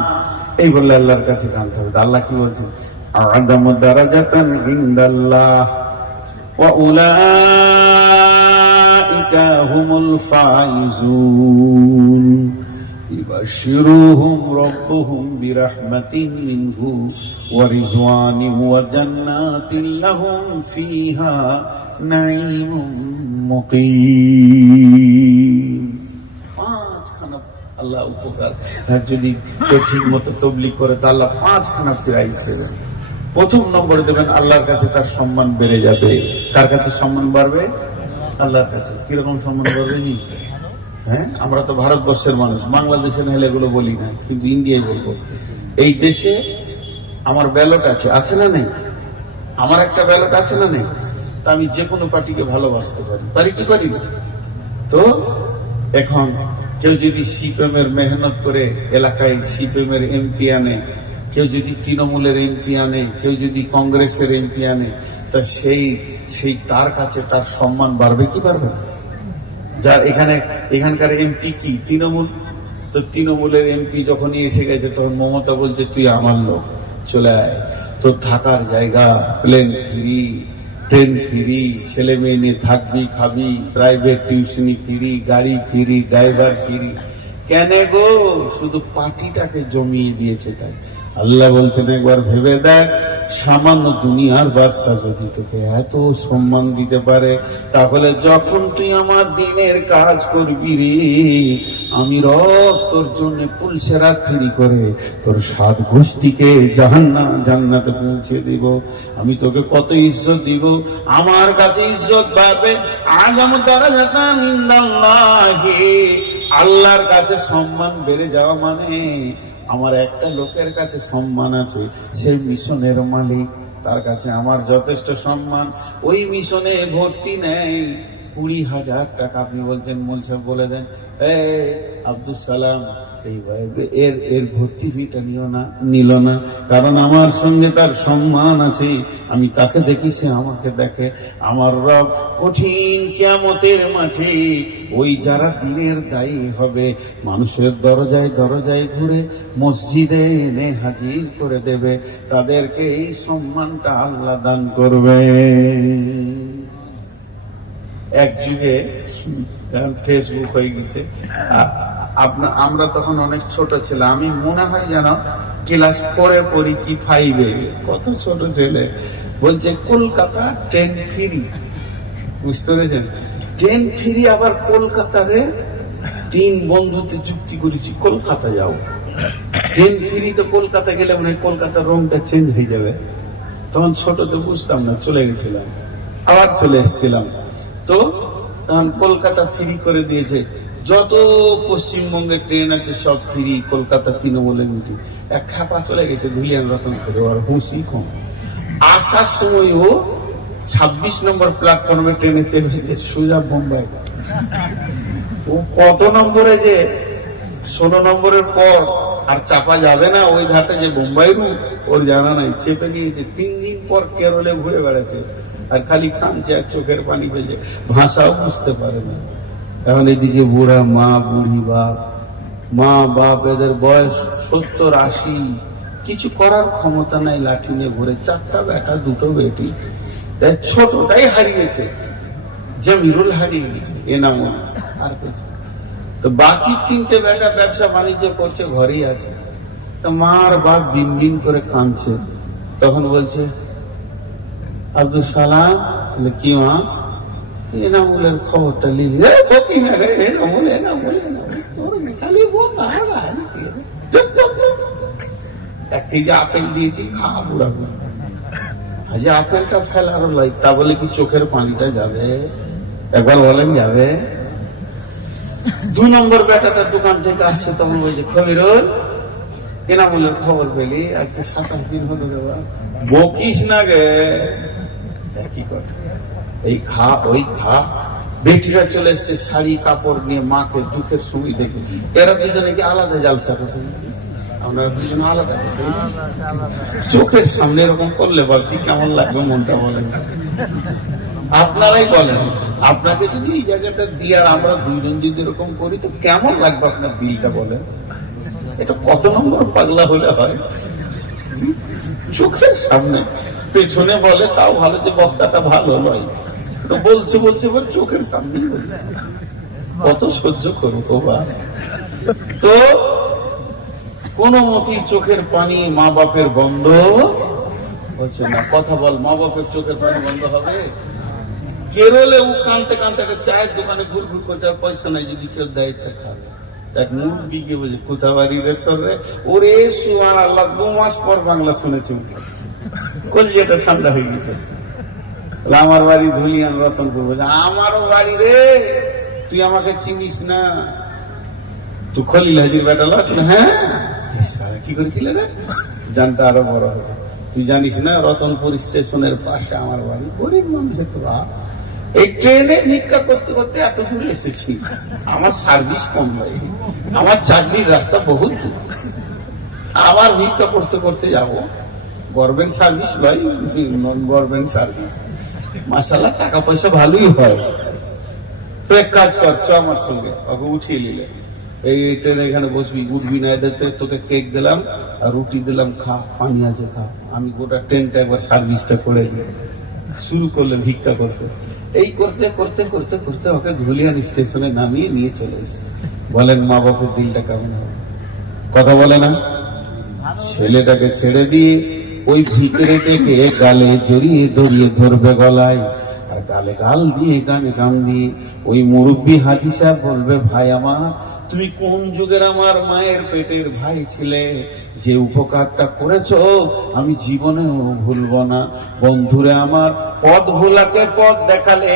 এই বললে আল্লাহর কাছে কাঁদতে হবে। আল্লাহ কি বলছেন? আ'যামু দারাজাতান ইনদাল্লাহ ওয়া উলাইকা হুমুল ফাইজুন, ইবাশশিরুহুম রাব্বুহুম বিরাহমাতিন মিনহু ওয়া রিজওয়ানিন ওয়া জান্নাতিন লাহুম ফিহা নাঈমুম মুকিম। পাঁচখানা আল্লাহ উপকার, আর যদি কেউ ঠিক মতো তাবলীগ করে তা আল্লাহ পাঁচখানা প্রাইজ দেবেন। প্রথম নম্বর দেবেন, আল্লাহর কাছে তার সম্মান বেড়ে যাবে। কার কাছে সম্মান বাড়বে? আল্লাহর কাছে। কিরকম সম্মান বাড়বে? হ্যাঁ, আমরা তো ভারতবর্ষের মানুষ, বাংলাদেশে নাহলে এগুলো বলি না, কিন্তু ইন্ডিয়ায় বলবো। এই দেশে আমার ব্যালট আছে, আছে না নেই? আমার একটা ব্যালট আছে না নেই? তা আমি যে কোনো পার্টিকে ভালোবাসতে পারি, পারি কি পারি না? তো এখন কেউ যদি সিপিএমের মেহনত করে এলাকায় সিপিএমের এমপি আনে, কেউ যদি তৃণমূলের এমপি আনে, কেউ যদি কংগ্রেসের এমপি আনে, তা সেই তার কাছে তার সম্মান বাড়বে কি বাড়বে? যার এখানকার এমপি কি তৃণমূল, তো তৃণমূলের এমপি যখনই এসে গেছে তখন মমতা বলছে তুই আমার লোক, চলে আয়, তোর থাকার জায়গা, প্লেন ফ্রি, ট্রেন ফ্রি, ছেলে মেয়ে নিয়ে থাকবি, খাবি, প্রাইভেট টিউশনি ফ্রি, গাড়ি ফ্রি, ড্রাইভার ফ্রি। কেন গো? শুধু পার্টিটাকে জমিয়ে দিয়েছে তাই। আল্লাহ বলছেন একবার ভেবে দেখ, সামান্য দুনিয়ার বাদশা যদি তোকে এত সম্মান দিতে পারে, তাহলে যখন তুই আমার দিনের কাজ করবি রে, আমি রব তোর জন্য পুলসেরাত ফ্রি করে তোর 7 গোষ্ঠীকে জান্নাতে পৌঁছে দিব। আমি তোকে কত ইজ্জত দিব, আমার কাছে ইজ্জত পাবে। আ'যামু দারাজাতান ইনদাল্লাহি, আল্লাহর কাছে সম্মান বেড়ে যাওয়া মানে আমার একটা লোকের কাছে সম্মান আছে, সে মিশনের মালিক, তার কাছে আমার যথেষ্ট সম্মান। ওই মিশনে ভর্তি নেই 20,000 টাকা। আপনি বলছেন মোল সাহেব বলে দেন, আব্দুল সালাম এর ভর্তি ফিটা নিল না, কারণ আমার সঙ্গে তার সম্মান আছে, আমি তাকে দেখি, সে আমাকে দেখে। আমার রব কঠিন কিয়ামতের মাঠে ওই যারা দিনের দায়ী হবে, মানুষের দরজায় দরজায় ঘুরে মসজিদে এনে হাজির করে দেবে, তাদেরকে এই সম্মানটা আল্লাহ দান করবে। এক যুগে ফেসবুক হয়ে গেছে, আমরা তখন অনেক ছোট ছিলাম, আমি মনে হয় যেন ক্লাস 4-এ পড়ি কি 5-এ, কত ছোট ছেলে বলছে কলকাতা ট্রেন ফ্রি। বুঝতে পেরেছেন? ট্রেন ফ্রি আবার কলকাতারে তিন বন্ধুতে চুক্তি করেছি কলকাতা যাও, ট্রেন ফ্রিতে কলকাতা গেলে মানে কলকাতার রংটা চেঞ্জ হয়ে যাবে। তখন ছোটতে বুঝতাম না, চলে গেছিলাম, আবার চলে এসেছিলাম। তো তখন কলকাতা ফ্রি করে দিয়েছে, যত পশ্চিমবঙ্গের ট্রেন আছে সব ফ্রি, কলকাতা তৃণমূলের মিটিং। এক খাপা চলে গেছে ধুলিয়ান রতন করে, আর হুঁশি কম। আসার সময় ও 26 নম্বর প্ল্যাটফর্মে ট্রেনে চেপেছে সোজা বোম্বাই। ও কত নম্বরে যে 16 নম্বরের পর আর চাপা যাবে না ওই ঘাটে যে বোম্বাই রুট, ওর জানা নাই। চেপে নিয়েছে, 3 দিন পর কেরলে ঘুরে বেড়াচ্ছে আর খালি কাঁদছে আর চোখের পানি পেয়েছে, ভাষাও বুঝতে পারে না। এখন এদিকে বুড়া মা, বুড়ি বাপ, মা বাপ এদের বয়স 70-80, কিছু করার ক্ষমতা নাই, লাঠি নিয়ে ঘুরে। 4টা বেটা 2টো বেটি, তাই ছোটটাই হারিয়েছে, জামিরুল হারিয়ে গেছে, এনামুল আর পেয়েছে। তো বাকি 3টে বেটা ব্যবসা বাণিজ্য করছে, ঘরেই আছে। তো মার বাপ বিন বিন করে কাঁদছে। তখন বলছে আব্দুল সালাম, কি মা, এনামুলের খবরটা নিলি? এনামুল এনামুল এনামুল, তোর খালি এক কেজি আপেল দিয়েছি, খা বুড়া বুড়া। আজ আপেলটা ফেলার লাই, তা বলে কি চোখের পানিটা যাবে? একবার বলেন যাবে? 2 নম্বর বেটাটা দোকান থেকে আসছে, তখন বলছে খবিরুল, এনামুলের খবর পেলি? আজকে 27 দিন হলো রে বাবা। বকিস না গে, একই কথা, এই খা ওই খা। বেটিরা চলে এসছে শাড়ি কাপড় নিয়ে, মাকে দুঃখের সময় দেখে। এরা দুজনে কি আলাদা জালসা করতে, আমরা দুজনে আলাদা করতে, চোখের সামনে এরকম করলে বলছি কেমন লাগবে মনটা বলেন? আপনারাই বলেন, আপনাকে যদি এই জায়গাটা দিয়ে আর আমরা দুইজন যদি এরকম করি তো কেমন লাগবে আপনার দিলটা বলেন? এটা কত নম্বর পাগলা হলে হয়? চোখের সামনে, পেছনে বলে তাও ভালো, যে বক্তাটা ভালো নয়, বলছে বলছে এবার চোখের সামনেই বলছে, কত সহ্য করবো বা। তো কোন মতেই চোখের পানি মা বাপের বন্ধ হচ্ছে না। কথা বল, মা বাপের চোখের পানি বন্ধ হবে? কেরলে ও কানতে কানতে একটা চায়ের দোকানে ঘুর ঘুর করছে, আর পয়সা নাই, যদি কেউ দেয় তা খাবে। এক মুরগিকে বলছে কোথাবাড়ি রে তোর রে, ওরে সুবহান আল্লাহ, 2 মাস পর বাংলা শুনেছে, কলিজাটা ঠান্ডা হয়ে গেছে। আমার বাড়ি ধুলিয়ান রতনপুর। বলছে আমারও বাড়ি রে, তুই আমাকে চিনিস না? তুই খলিল হাজির বেটা লাস? হ্যাঁ। কি করেছিল রে? জানটা আরো বড় হয়েছে। তুই জানিস না রতনপুর স্টেশনের পাশে আমার বাড়ি? গরিব মানুষের তো বাপ, এই ট্রেনে ভিক্ষা করতে করতে এত দূরে এসেছি। আমার সার্ভিস কম লাগে, আমার চাকরির রাস্তা বহুত দূর, আবার ভিক্ষা করতে করতে যাব। গভর্নমেন্ট সার্ভিস নয়, নন গভর্নমেন্ট সার্ভিস। মাশাআল্লাহ টাকা পয়সা ভালোই হয়। তো এক কাজ কর, চ আমার সঙ্গে, ওকে উঠিয়ে নিলে, এই ট্রেনে এখানে বসবি, উঠবি না, এদেরতে তোকে কেক দিলাম আর রুটি দিলাম, খা, পানি আছে খা। আমি গোটা ট্রেনটা একবার সার্ভিসটা করে দিই। শুরু করলে ভিক্ষা করতে, এই করতে করতে করতে করতে ওকে ধুলিয়ান স্টেশনে নামিয়ে নিয়ে চলে এসেছে। বলেন মা বাপের দিলটা কেমন হবে? কথা বলে না? ছেলেটাকে ছেড়ে দিয়ে ওই ভিতরে টেকে গালে জড়িয়ে ধরিয়ে ধরবে গলায়, আর গালে গাল দিয়ে গানে গান দিয়ে ওই মুরব্বী হাজি সাহেব বলবে, ভাই আমার, তুমি কোন যুগের আমার মায়ের পেটের ভাই ছিলে, যে উপকারটা করেছো আমি জীবনেও ভুলবো না। বন্ধুরে আমার, পথ ভোলাকে পথ দেখালে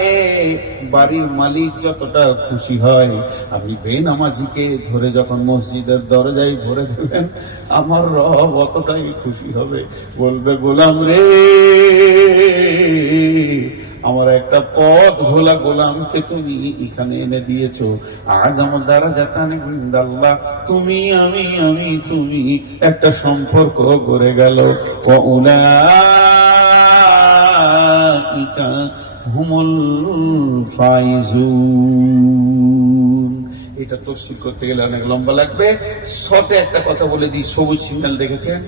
বাড়ির মালিক যতটা খুশি হয়, আপনি বেনামাজিকে ধরে যখন মসজিদের দরজায় ভরে দেবেন, আমার রব অতটাই খুশি হবে। বলবে গোলাম রে, আমার একটা পথ ভোলা গোলামকে তুমি এখানে এনে দিয়েছো। আজ আমার দ্বারা জাতানে ইনদাল্লাহ, তুমি আমি আমি তুমি একটা সম্পর্ক গড়ে গেল। ওয়া উলাইকা হুমুল ফাইজুন। এটা তফসির করতে গেলে অনেক লম্বা লাগবে। শর্টে একটা কথা বলে দিই, সবুজ সিগন্যাল দেখেছেন,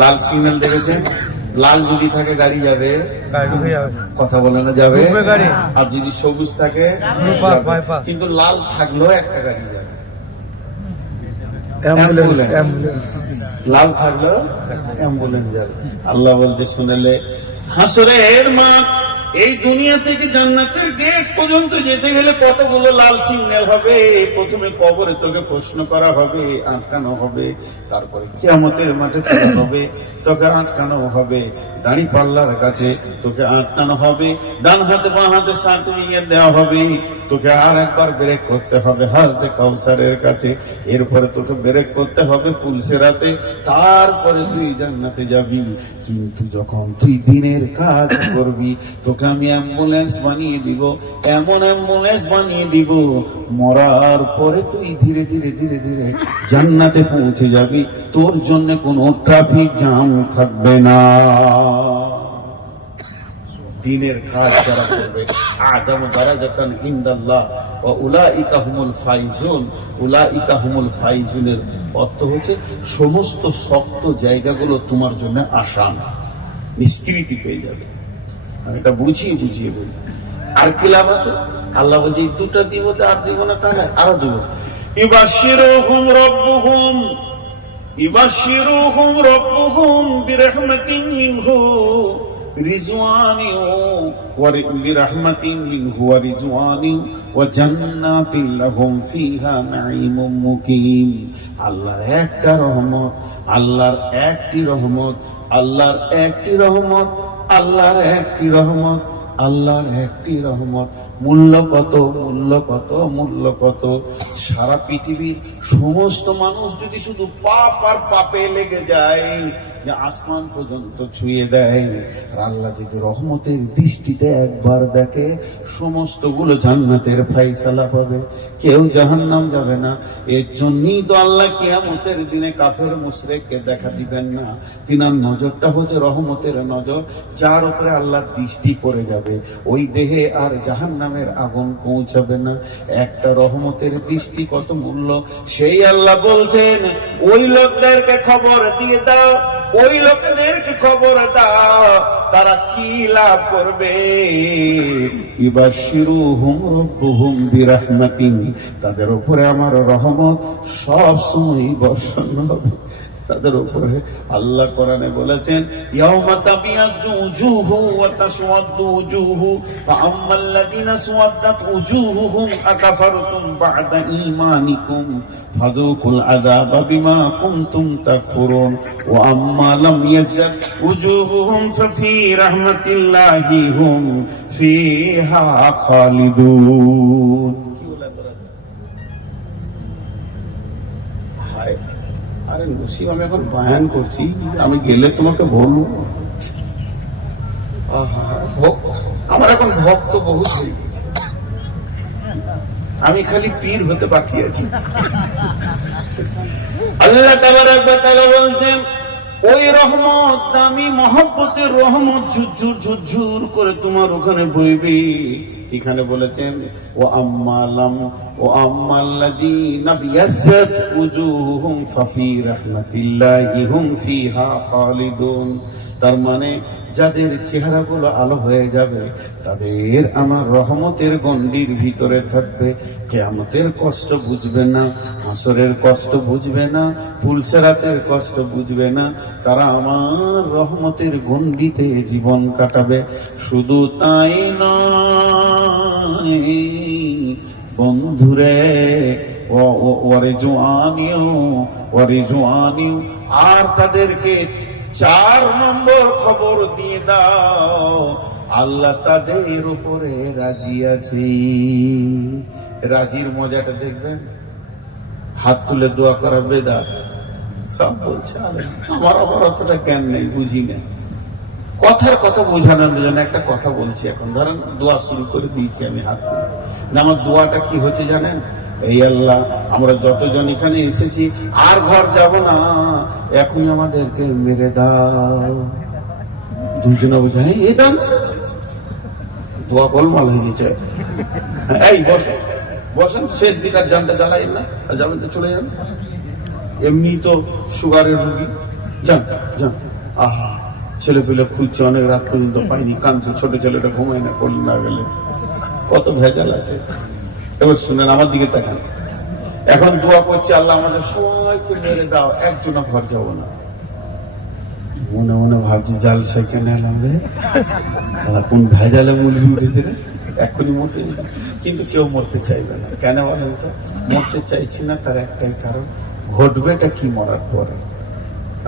লাল সিগন্যাল দেখেছেন? লাল যদি থাকে গাড়ি যাবে, কথা বলে না যাবে, আর যদি সবুজ থাকে কিন্তু লাল থাকলেও একটা গাড়ি যাবে, লাল থাকলেও অ্যাম্বুলেন্স যাবে। আল্লাহ বলতে শুনেলে, হাসরের মাঠ এই দুনিয়া থেকে জান্নাতের গেট পর্যন্ত যেতে গেলে কতগুলো লাল সিগন্যাল হবে। প্রথমে কবরে তোকে প্রশ্ন করা হবে, আটকানো হবে, তারপরে কিয়ামতের মাঠে তোলা হবে, তোকে আটকানো হবে, দাড়ি পাল্লার কাছে তোকে আটকানো হবে, ডান হাতে বাঁ হাতে সার্টিফিকেট দেওয়া হবে, তোকে আর একবার ব্রেক করতে হবে হাউজে কাউসারের কাছে, এরপরে তোকে ব্রেক করতে হবে পুলসেরাতে, তারপরে তুই জান্নাতে যাবি। কিন্তু যখন তুই দিনের কাজ করবি তোকে আমি অ্যাম্বুলেন্স বানিয়ে দিব, এমন অ্যাম্বুলেন্স বানিয়ে দিব, মরার পরে তুই ধীরে ধীরে ধীরে ধীরে জান্নাতে পৌঁছে যাবি, তোর জন্য কোনো ট্রাফিক জ্যাম থাকবে না। দিনের কাজ যারা করবে আযামু দারাজাতান ইনদাল্লাহ ওয়া উলাইকা হুমুল ফাইজুন। উলাইকা হুমুল ফাইজুনের অর্থ হচ্ছে সমস্ত শক্ত জায়গাগুলো তোমার জন্য আসান, নিষ্কৃতি পেয়ে যাবে। আমি এটা বুঝিয়ে বুঝিয়ে বলি। আর কি লাভ আছে? আল্লাহ বলছে দুটো দিব, আর দিব না, তাহলে আরো দিব। ইবাশশিরুহুম রাব্বুহুম ইবাশশিরুহুম রাব্বুহুম বিরহমাতিন মিনহু রিজওয়ানিন ওয়া বিরহমাতিন মিনহু ওয়া রিজওয়ানিন ওয়া জান্নাতিন লাহুম ফিহা নাঈমুম মুকিম। আল্লাহর একটা রহমত, আল্লাহর একটি রহমত, আল্লাহর একটি রহমত, আল্লাহর একটি রহমত, আল্লাহর একটি রহমত। মূল্য কত, মূল্য কত, মূল্য কত! সারা পৃথিবীর সমস্ত মানুষ যদি শুধু পাপ আর পাপে লেগে যায়, যে আসমান পর্যন্ত ছুঁয়ে দেয়, আর আল্লাহ যদি রহমতের দৃষ্টিতে একবার দেখে, সমস্ত গুলো জান্নাতের ফায়সালা পাবে, কেউ জাহান্নাম যাবে না। এর জন্যই তো আল্লাহ কিয়ামতের দিনে কাফের মুশরিককে দেখা দিবেন না। তিনার নজরটা হচ্ছে রহমতের নজর, যার উপরে আল্লাহ দৃষ্টি করে যাবে, ওই দেহে আর জাহান্নামের আগুন পৌঁছাবে না। একটা রহমতের দৃষ্টি কত মূল্য, সেই আল্লাহ বলছেন ওই লোকদেরকে খবর দিয়ে দাও, ওই লোকদেরকে খবর দাও, তারা কি লাভ করবে। ইবাশশিরুহুম রাব্বুহুম বিরহমাতিন, তাদের উপরে আমার রহমত সব সময় বর্ষণ হবে তাদের উপরে। আল্লাহ কোরআনে বলেছেন ইয়াউমা তাবিয়াজ্জু উজুহু ওয়া তাসওয়াদ্দু উজুহু ফাআম্মাল্লাযীনা সুওয়াদ্দাত উজুহুহুম আকাফারতুম বা'দা ঈমানিকুম ফাযুকুল আযাবা বিমা কুনতুম তাকফুরুন ওয়া আম্মা লাম ইয়াজাদ উজুহুহুম ফাফি রাহমাতিল্লাহি হুম ফিহা খালিদুন। হায় আরে নসিব, আমি এখন বয়ান করছি, আমি গেলে তোমাকে বলবো। আমার এখন ভক্ত বহুত হয়ে গেছে, আমি খালি পীর হতে বাকি আছি। আল্লাহ তাবারক ওয়া তাআলা বলছেন ওই রহমত, দামি মহব্বতের রহমত ঝুরঝুর ঝুরঝুর করে তোমার ওখানে বইবে। এখানে বলেছেন ও আম্মালাম ও আম্মাল্লাযীনা বিয়াজ্জাত উজুহুহুম ফাফি রাহমাতিল্লাহি হুম ফিহা খালিদুন। তার মানে যাদের চেহারাগুলো আলো হয়ে যাবে তাদের আমার রহমতের গণ্ডির ভিতরে থাকবে, কিয়ামতের কষ্ট বুঝবে না, হাসরের কষ্ট বুঝবে না, পুলসেরাতের কষ্ট বুঝবে না, তারা আমার রহমতের গণ্ডিতে জীবন কাটাবে। শুধু তাই নয় বন্ধুরে, আর তাদেরকে 4 নম্বর খবর দিয়ে দাও, আল্লাহ তাদের উপরে রাজি আছে। রাজির মজাটা দেখবেন, হাত তুলে দোয়া করা বেদাত, সব বলছে আমার অতটা জ্ঞান নেই, বুঝি না। কথার কথা বোঝানোর জন্য একটা কথা বলছি। এখন ধরেন দোয়া শুরু করে দিয়েছি আমি হাত তুলে, আমার দোয়াটা কি হচ্ছে জানেন? এই আল্লাহ, আমরা যতজন এখানে এসেছি আর ঘর যাব না, এখন আমাদেরকে মেরে দাও। দুজনে বোঝায় এ দান, দোয়া গোলমাল হয়ে গেছে। এই বসেন বসেন, শেষ দিকার জানটা জ্বালাইন না, যাবেন তো চলে যাবেন, এমনি তো সুগারের রুগী, যান যান। আহা, ছেলে পেলে খুঁজছে, অনেক রাত পর্যন্ত পাইনি, কাঁদছে, ছোট ছেলেটা ঘুমায় না, করলে না গেলে কত ভেজাল আছে। এবার শুনেন, আমার দিকে তাকান। এখন দোয়া করছি আল্লাহ আমাদের সবাইকে মেরে দাও, একজনও ঘর যাব না। মনে মনে ভাবছি জালসায় কেন এলাম রে, কোন ভেজালে মুরগি উঠেছে রে, এখনই মরতে যেত। কিন্তু কেউ মরতে চাইবে না। কেন বলেন তো? মরতে চাইছি না তার একটাই কারণ, ঘটবেটা কি মরার পরে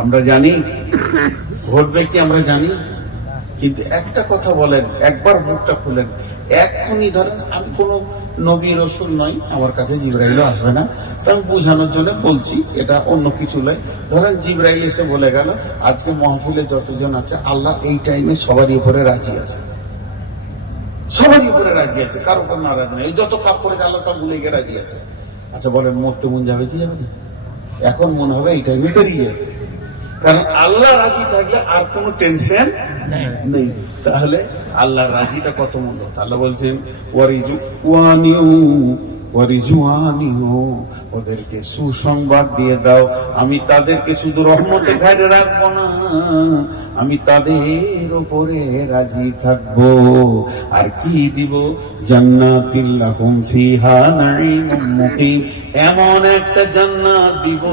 আমরা জানি, ঘটবে কি আমরা জানি। কিন্তু একটা কথা বলেন, একবার মুখটা খুলেন, এখনই ধরেন আমি কোনো নবী রসুল নই, আমার কাছে জিবরাইলও আসবে না, তো আমি বোঝানোর জন্য বলছি, এটা অন্য কিছু নয়। ধরেন জিবরাইল এসে বলে গেল আজকে মাহফিলে যতজন আছে আল্লাহ এই টাইমে সবারই উপরে রাজি আছে, সবারই উপরে রাজি আছে, কারো উপর নারাজ নেই, যত পাপ করেছে আল্লাহ সব ভুলে গিয়ে রাজি আছে। আচ্ছা বলেন মরতে মন যাবে কি যাবে না? এখন মনে হবে এই টাইমে বেরিয়ে যাবে, কারণ আল্লাহ রাজি থাকলে আর কোনো টেনশন নেই। তাহলে আল্লাহ রাজিটা কত মূল্য। আল্লাহ বলছেন ওদেরকে সুসংবাদ দিয়ে দাও, আমি তাদেরকে শুধু রহমতে ঘাড়ে রাখবো না, আমি তাদের উপরে রাজি থাকবো। আর কি দিব? জান্নাতিল লাহুম ফিহা নাঈমুম মুকিম, এমন একটা জান্নাত দিব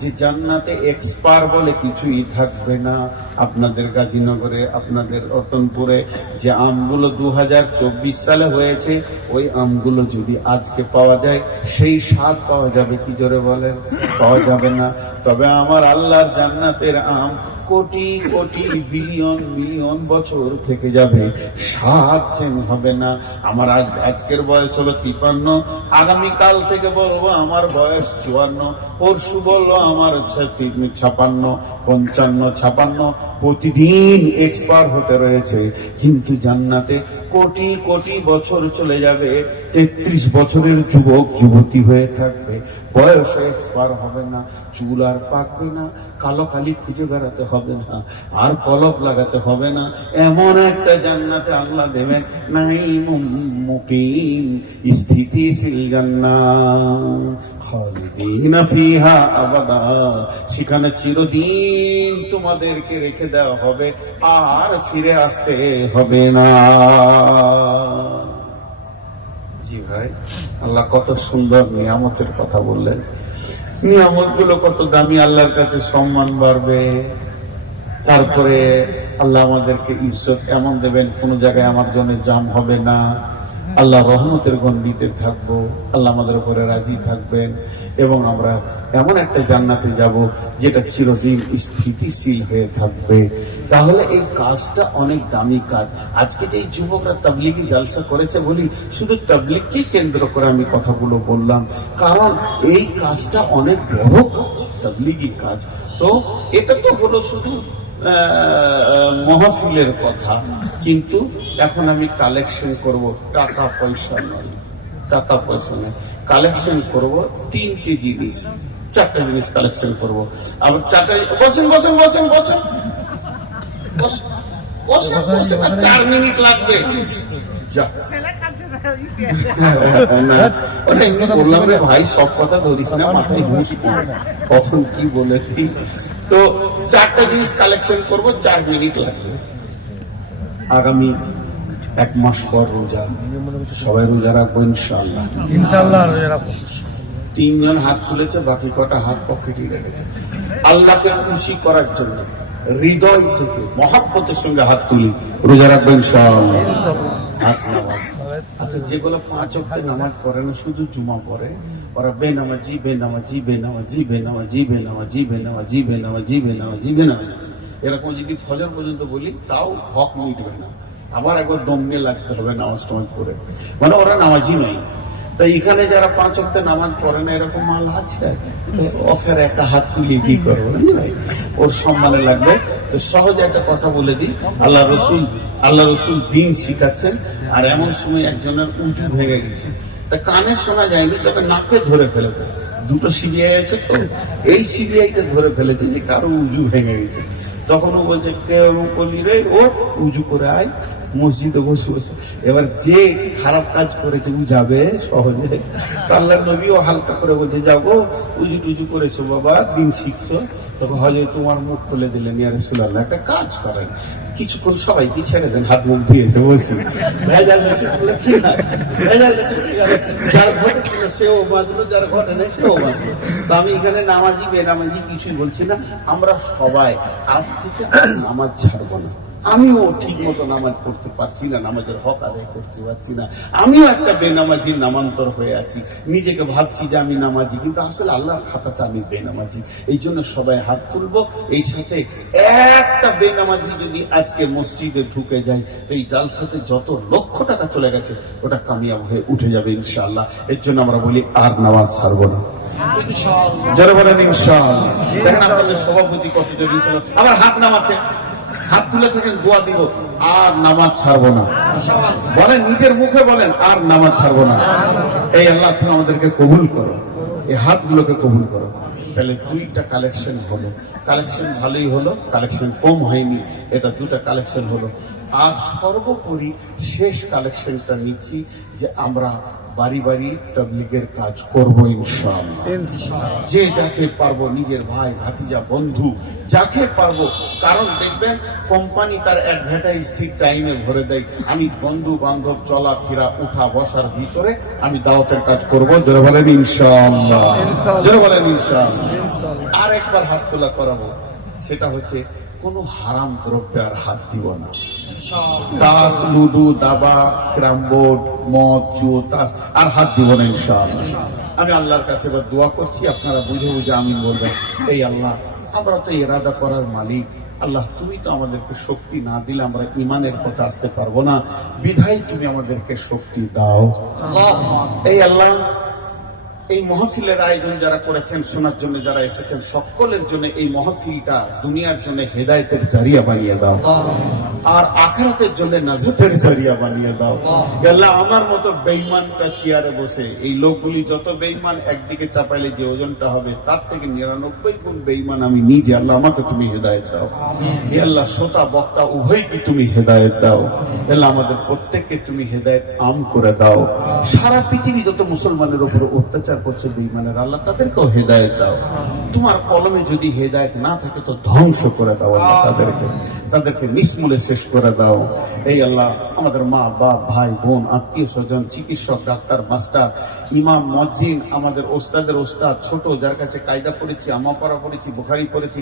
যে জান্নাতে এক্সপার বলে কিছুই থাকবে না। আপনাদের গাজীনগরে, আপনাদের রতনপুরে যে আমগুলো 2024 সালে হয়েছে, ওই আমগুলো যদি আজকে পাওয়া যায় সেই স্বাদ পাওয়া যাবে কি? জোরে বলেন, পাওয়া যাবে না। তবে আমার আল্লাহর জান্নাতের আম কোটি কোটি বিলিয়ন মিলিয়ন বছর থেকে যাবে, স্বাদ চেঞ্জ হবে না। আমার আজকের বয়স হলো 53, আগামীকাল থেকে বলবো আমার বয়স 54, পরশু বললো আমার 56, 55, 56, প্রতিদিন এক্সপায়ার হতে রয়েছে। কিন্তু জান্নাতে কোটি কোটি বছর চলে যাবে, 33 বছরের যুবক যুবতী হয়ে থাকবে, বয়সে এক্সপায়ার হবে না, চুল আর পাকবে না, কালো কালি খুঁজে বেড়াতে হবে না, আর কলপ লাগাতে হবে না। এমন একটা জান্নাতে আল্লাহ দেবেন, নাঈমুম মুকিম, স্থিতিশীল জান্নাত, খালিদিনা ফিহা আবাদা, সেখানে চিরদিন তোমাদেরকে রেখে দেওয়া হবে, আর ফিরে আসতে হবে না। জি ভাই, আল্লাহ কত সুন্দর নিয়ামতের কথা বললেন। নিয়ামত গুলো কত দামি, আল্লাহর কাছে সম্মান বাড়বে। তারপরে আল্লাহ আমাদেরকে ইজ্জত এমন দেবেন, কোন জায়গায় আমার জন্য জাম হবে না, আল্লাহ রহমতের গণ্ডিতে থাকবো, আল্লাহ আমাদের উপরে রাজি থাকবেন, এবং আমরা এমন একটা জান্নাতে যাব যেটা চিরদিন স্থিতিশীল হয়ে থাকবে। তাহলে এই কাজটা অনেক দামি কাজ। আজকে যে যুবকরা তাবলিগি জালসা করেছে বলি, শুধু তাবলিগকে কেন্দ্র করে আমি কথাগুলো বললাম, কারণ এই কাজটা অনেক বড় কাজ, তাবলিগি কাজ। তো এটা তো হলো শুধু মাহফিলের কথা, কিন্তু এখন আমি কালেকশন করব, টাকা পয়সা নয়, টাকা পয়সা নয়, কালেকশন করব 3টে জিনিস, 4টে জিনিস কালেকশন করব। আবার 4টে, বসেন বসেন বসেন বসেন বসেন বসেন, 4 মিনিট লাগবে। বললাম রে ভাই, সব কথা ধরিস না, মাথায় হুঁশ কখন কি বলেছি। তো 4টে জিনিস কালেকশন করব, 4 মিনিট লাগবে। আগামী 1 মাস পর রোজা, সবাই রোজা রাখবো ইনশাআল্লাহ। ইনশাআল্লাহ রোজা রাখবো। 3 জন হাত তুলেছে, বাকি কটা হাত পকেটেই রেখেছে। আল্লাহকে খুশি করার জন্য হৃদয় থেকে মহব্বতের সঙ্গে হাত তুলি, রোজা রাখবো ইনশাআল্লাহ। হাত নামাজ। আচ্ছা, যেগুলো 5 ওয়াক্ত নামাজ পড়ে না, শুধু জুমা পড়ে, ওরা বেনামাজি বেনামাজি বেনামাজি বেনামাজি বেনামাজি বেনামাজি বেনামাজি বেনামাজি বেনামাজি, এরকম যদি ফজর পর্যন্ত বলি তাও হক মিটবে না, আবার একবার দম নিয়ে লাগতে হবে নামাজ টামাজ পড়ে, মানে ওরা নামাজি নয়। তাই এখানে যারা 5 ওয়াক্ত নামাজ পড়ে না, এরকম মাল আছে, ওখানে একটা হাত তুলিয়ে কি করবো ভাই, ওর সম্মানে লাগবে। তো সহজে একটা কথা বলে দিই, আল্লাহ রসুল দিন শিখাচ্ছেন, আর এমন সময় একজনের উঁচু ভেঙে গেছে, তা কানে শোনা যায়নি, তবে নাকে ধরে ফেলেছে। 2টো সিবিআই আছে, তো এই সিবিআইটা ধরে ফেলেছে যে কারো উজু ভেঙে গেছে। তখন ও বলছে, কেউ বলি রে, ও উজু করে আয়, মসজিদে বসে বসে। এবার যে খারাপ কাজ করেছে বুঝাবে সহজে, আল্লাহর নবীও হালকা করে বলছে, যাও গো উজু টুজু করেছো বাবা, দিন শিখছো। তখন হয়তো তোমার মুখ খুলে দিলেন, ইয়া রাসূলুল্লাহ, একটা কাজ করেন, কিছুক্ষণ সবাইকে ছেড়ে দেন, হাত মুখ দিয়েছে বলছি ভেজাল কিছু বলে কি না, ভেজাল কিছু কি না, যার ঘটেছিল সেও বাঁচলো, যার ঘটে নেই সেও বাঁচলো। তো আমি এখানে নামাজি বেনামাজি কিছুই বলছি না, আমরা সবাই আজ থেকে আর নামাজ ছাড়বো না। আমিও ঠিক মতো নামাজ পড়তে পারছি না, নামাজের হক আদায় করতে পারছি না, আমিও একটা বেনামাজির নামান্তর হয়ে আছি, নিজেকে ভাবছি যে আমি নামাজি, কিন্তু আসলে আল্লাহর খাতাতে আমি বেনামাজি। এই জন্য সবাই হাত তুলবো। এই সাথে একটা বেনামাজি যদি আজকে মসজিদে ঢুকে যায়, তো এই জালসাতে যত লক্ষ টাকা চলে গেছে ওটা কামিয়াব হয়ে উঠে যাবে ইনশাআল্লাহ। এর জন্য আমরা বলি আর নামাজ ছাড়বো না। যারা বলেন ইনশাআল্লাহ। দেখেন আপনাদের সভাপতি কতজন দিয়েছিল, আবার হাত নামাচ্ছে, হাত তুলে থাকেন, দোয়া দিব আর নামাজ ছাড়বো না। বলেন, নিজের মুখে বলেন আর নামাজ ছাড়বো না। এই আল্লাহ তুমি আমাদেরকে কবুল করো, এই হাতগুলোকে কবুল করো। তাহলে দুইটা কালেকশন হলো, কালেকশন ভালোই হলো, কালেকশন কম হয়নি, এটা দুটা কালেকশন হলো। আর সর্বোপরি শেষ কালেকশনটা নিচ্ছি যে আমরা বাড়ি বাড়ি তাবলীগের কাজ করবো ইনশাআল্লাহ। যে যাকে পারবো, নিজের ভাই ভাতিজা বন্ধু যাকে পারবো, কারণ দেখবেন কোম্পানি তার অ্যাডভার্টাইজ ঠিক টাইমে ভরে দেয়। আমি বন্ধু বান্ধব চলাফেরা উঠা বসার ভিতরে আমি দাওয়াতের কাজ করবো। জোরে বলেন ইনশাআল্লাহ, জোরে বলেন ইনশাআল্লাহ। আর একবার হাত তোলা করাবো, সেটা হচ্ছে কোনো হারাম দ্রব্যে আর হাত দিব না। তাস, লুডু, দাবা, ক্যারাম বোর্ড, মদ, জুয়া, তাস আর হাত দিব না ইনশাআল্লাহ। আমি আল্লাহর কাছে এবার দোয়া করছি, আপনারা বুঝে বুঝে আমিন বলবেন। এই আল্লাহ, আমরা তো ইরাদা করার মালিক, আল্লাহ তুমি তো আমাদেরকে শক্তি না দিলে আমরা ইমানের পথে আসতে পারবো না, বিধায় তুমি আমাদেরকে শক্তি দাও। এই আল্লাহ, এই মহফিলের আয়োজন যারা করেছেন, শোনার জন্য যারা এসেছেন, সকলের জন্য এই মহফিলটা দুনিয়ার জন্য হেদায়েতের জারিয়া বানিয়ে দাও, আর আখিরাতের জন্য নাজাতের জারিয়া বানিয়ে দাও। আল্লাহ, আমার মতো বেঈমানটা চেয়ারে বসে, এই লোকগুলি যত বেঈমান একদিকে চাপাইলে যে ওজনটা হবে তার থেকে 99 গুণ বেঈমান আমি নিজে। আল্লাহ, আমাকে তুমি হেদায়েত দাও। হে আল্লাহ, শ্রোতা বক্তা উভয়কে তুমি হেদায়েত দাও। আল্লাহ, আমাদের প্রত্যেককে তুমি হেদায়েত আম করে দাও। সারা পৃথিবী যত মুসলমানের উপর অত্যাচার করছে বেঈমানের, আল্লাহ তাদেরকেও হেদায়েত দাও। তোমার কলমে যদি হেদায়েত না থাকে তো ধ্বংস করে দাও আল্লাহ, তাদেরকে নিষ্মূলে শেষ করে দাও। এই আল্লাহ, আমাদের মা বাপ ভাই বোন আত্মীয় স্বজন, চিকিৎসক ডাক্তার মাস্টার ইমাম মজ্জিন, আমাদের ওস্তাদের ওস্তাদ, ছোট যার কাছে কায়দা পড়েছি, আমা পড়া পড়েছি, বুখারী পড়েছি,